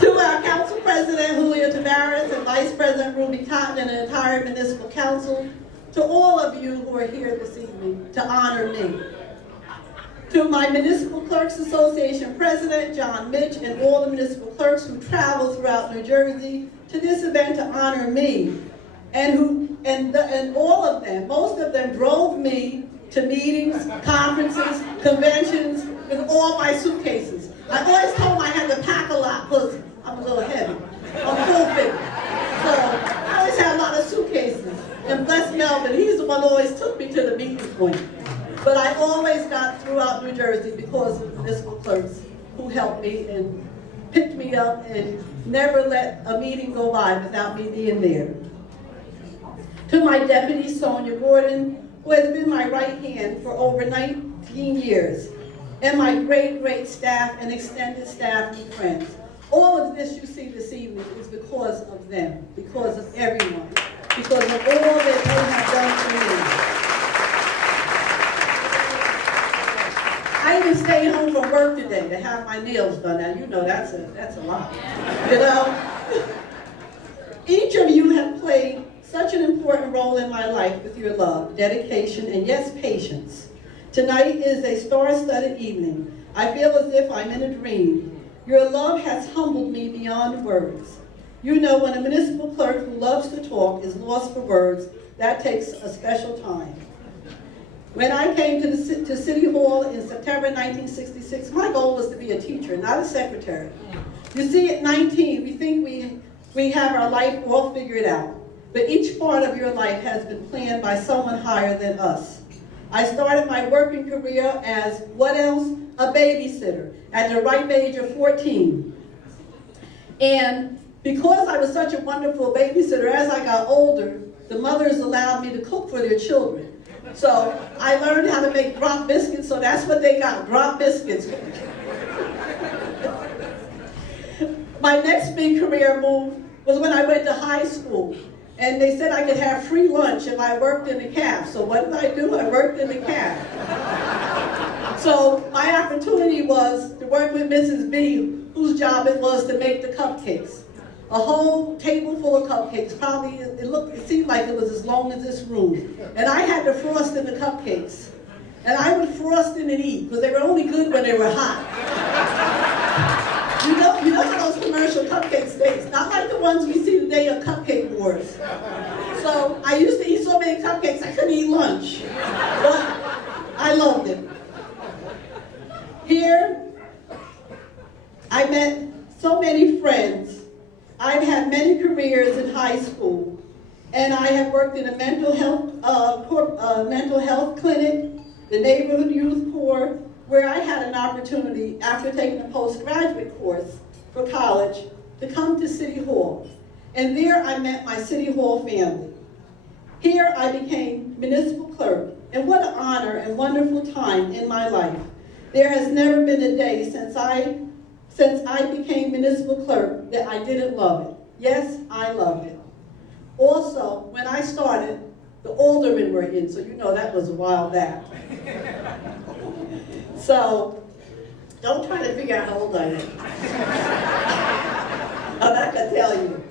To our council president, Julio Tavares, and Vice President Ruby Cotton, and the entire municipal council, to all of you who are here this evening to honor me. To my Municipal Clerks Association President, John Mitch, and all the municipal clerks who travel throughout New Jersey to this event to honor me. And all of them, most of them drove me to meetings, conferences, conventions, with all my suitcases. I always told them I had to pack a lot because I'm a little heavy. I'm full figure. So I always had a lot of suitcases. And bless Melvin, he's the one who always took me to the meeting point. But I always got throughout New Jersey because of the municipal clerks who helped me and picked me up and never let a meeting go by without me being there. To my deputy, Sonia Gordon, who has been my right hand for over 19 years, and my great, great staff and extended staff and friends. All of this you see this evening is because of them, because of everyone, because of all that they have done for me. I even stayed home from work today to have my nails done. Now, you know that's a lot, you know? Each of you have played such an important role role in my life with your love, dedication, and yes, patience. Tonight is a star-studded evening. I feel as if I'm in a dream. Your love has humbled me beyond words. You know, when a municipal clerk who loves to talk is lost for words, that takes a special time. When I came to City Hall in September 1966, my goal was to be a teacher, not a secretary. You see, at 19, we think we have our life all figured out. But each part of your life has been planned by someone higher than us. I started my working career as, what else? A babysitter at the ripe age of 14. And because I was such a wonderful babysitter, as I got older, the mothers allowed me to cook for their children. So I learned how to make drop biscuits, so that's what they got, drop biscuits. My next big career move was when I went to high school. And they said I could have free lunch if I worked in the caf. So what did I do? I worked in the caf. So my opportunity was to work with Mrs. B, whose job it was to make the cupcakes. A whole table full of cupcakes. Probably, it seemed like it was as long as this room. And I had to frost in the cupcakes. And I would frost in and eat, because they were only good when they were hot. You know how those commercial cupcakes taste, not like the ones we see today on Cupcake Wars. So I used to eat so many cupcakes I couldn't eat lunch, but I loved it. Here, I met so many friends. I've had many careers in high school, and I have worked in a mental health clinic, the neighborhood youth corps, where I had an opportunity after taking a postgraduate course for college to come to City Hall. And there I met my City Hall family. Here I became municipal clerk, and what an honor and wonderful time in my life. There has never been a day since I became municipal clerk that I didn't love it. Yes, I loved it. Also, when I started, the aldermen were in, so you know that was a while back. So, don't try to figure out how old I am. I'm not going to tell you.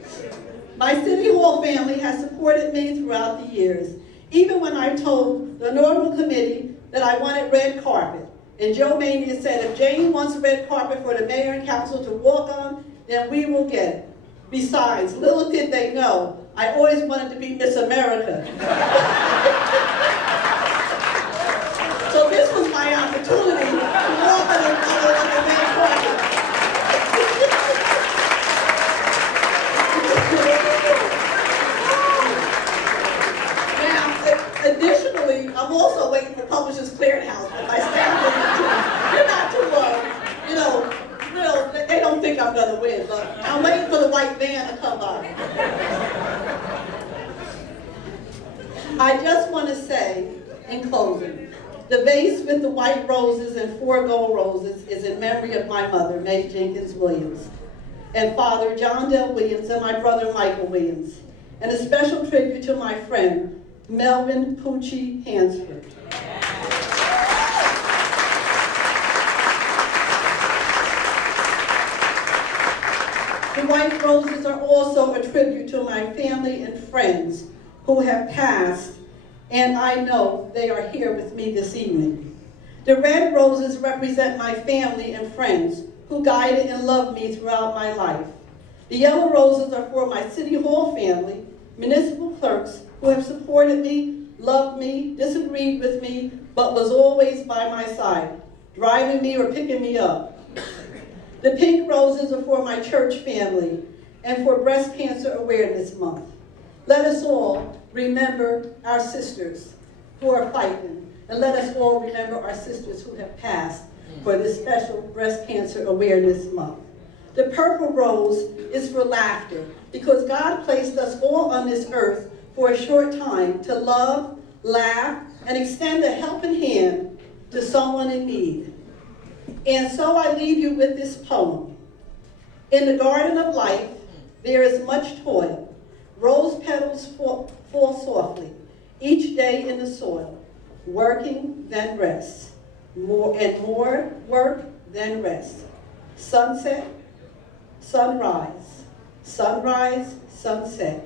My City Hall family has supported me throughout the years, even when I told the Normal Committee that I wanted red carpet. And Joe Mania said, if Jane wants a red carpet for the mayor and council to walk on, then we will get it. Besides, little did they know, I always wanted to be Miss America. So this was my opportunity to walk on the red carpet. Now, additionally, I'm also waiting for Publishers Clearinghouse, but my staff they're not too they don't think I'm gonna win, but I'm waiting for the white van to come by. I just want to say, in closing, the vase with the white roses and 4 gold roses is in memory of my mother, May Jenkins Williams, and father, John Dale Williams, and my brother, Michael Williams, and a special tribute to my friend, Melvin Poochie Hansford. The white roses are also a tribute to my family and friends who have passed, and I know they are here with me this evening. The red roses represent my family and friends who guided and loved me throughout my life. The yellow roses are for my City Hall family, municipal clerks who have supported me, loved me, disagreed with me, but was always by my side, driving me or picking me up. The pink roses are for my church family and for Breast Cancer Awareness Month. Let us all remember our sisters who are fighting, and let us all remember our sisters who have passed for this special Breast Cancer Awareness Month. The purple rose is for laughter, because God placed us all on this earth for a short time to love, laugh, and extend a helping hand to someone in need. And so I leave you with this poem. In the garden of life, there is much toil. Rose petals fall softly, each day in the soil. Working, then rest. More work, then rest. Sunset, sunrise, sunrise, sunset.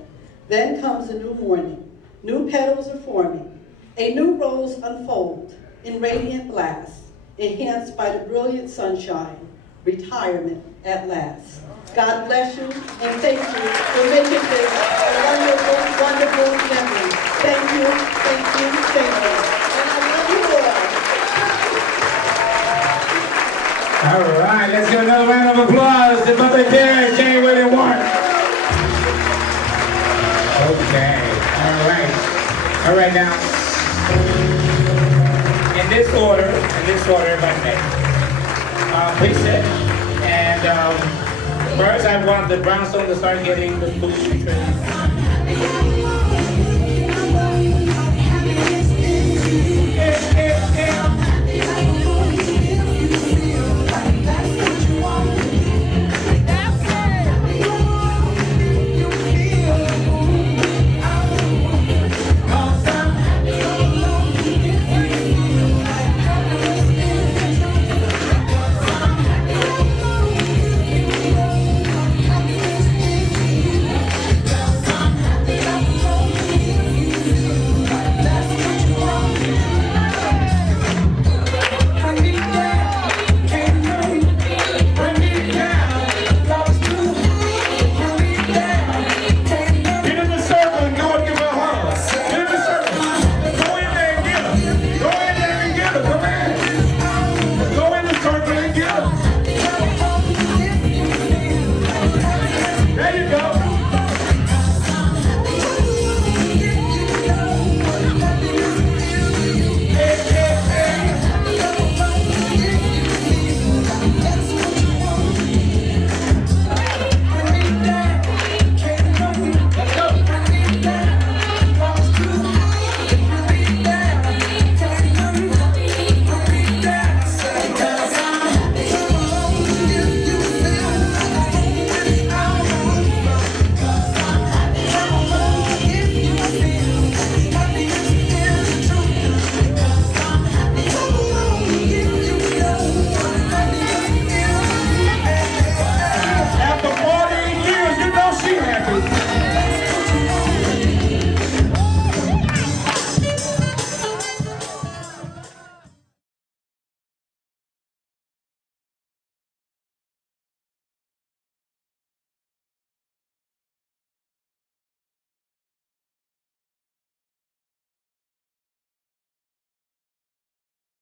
Then comes a new morning. New petals are forming. A new rose unfolds in radiant glass, enhanced by the brilliant sunshine. Retirement at last. God bless you, and thank you for making this a wonderful, wonderful memory. Thank you, thank you, thank you. And I love you all. All right, let's give another round of applause to Mother Dear Jane William Warren. Okay, all right now. In this order, if I may. Please sit. And first I want the brownstone to start getting the food nutrition.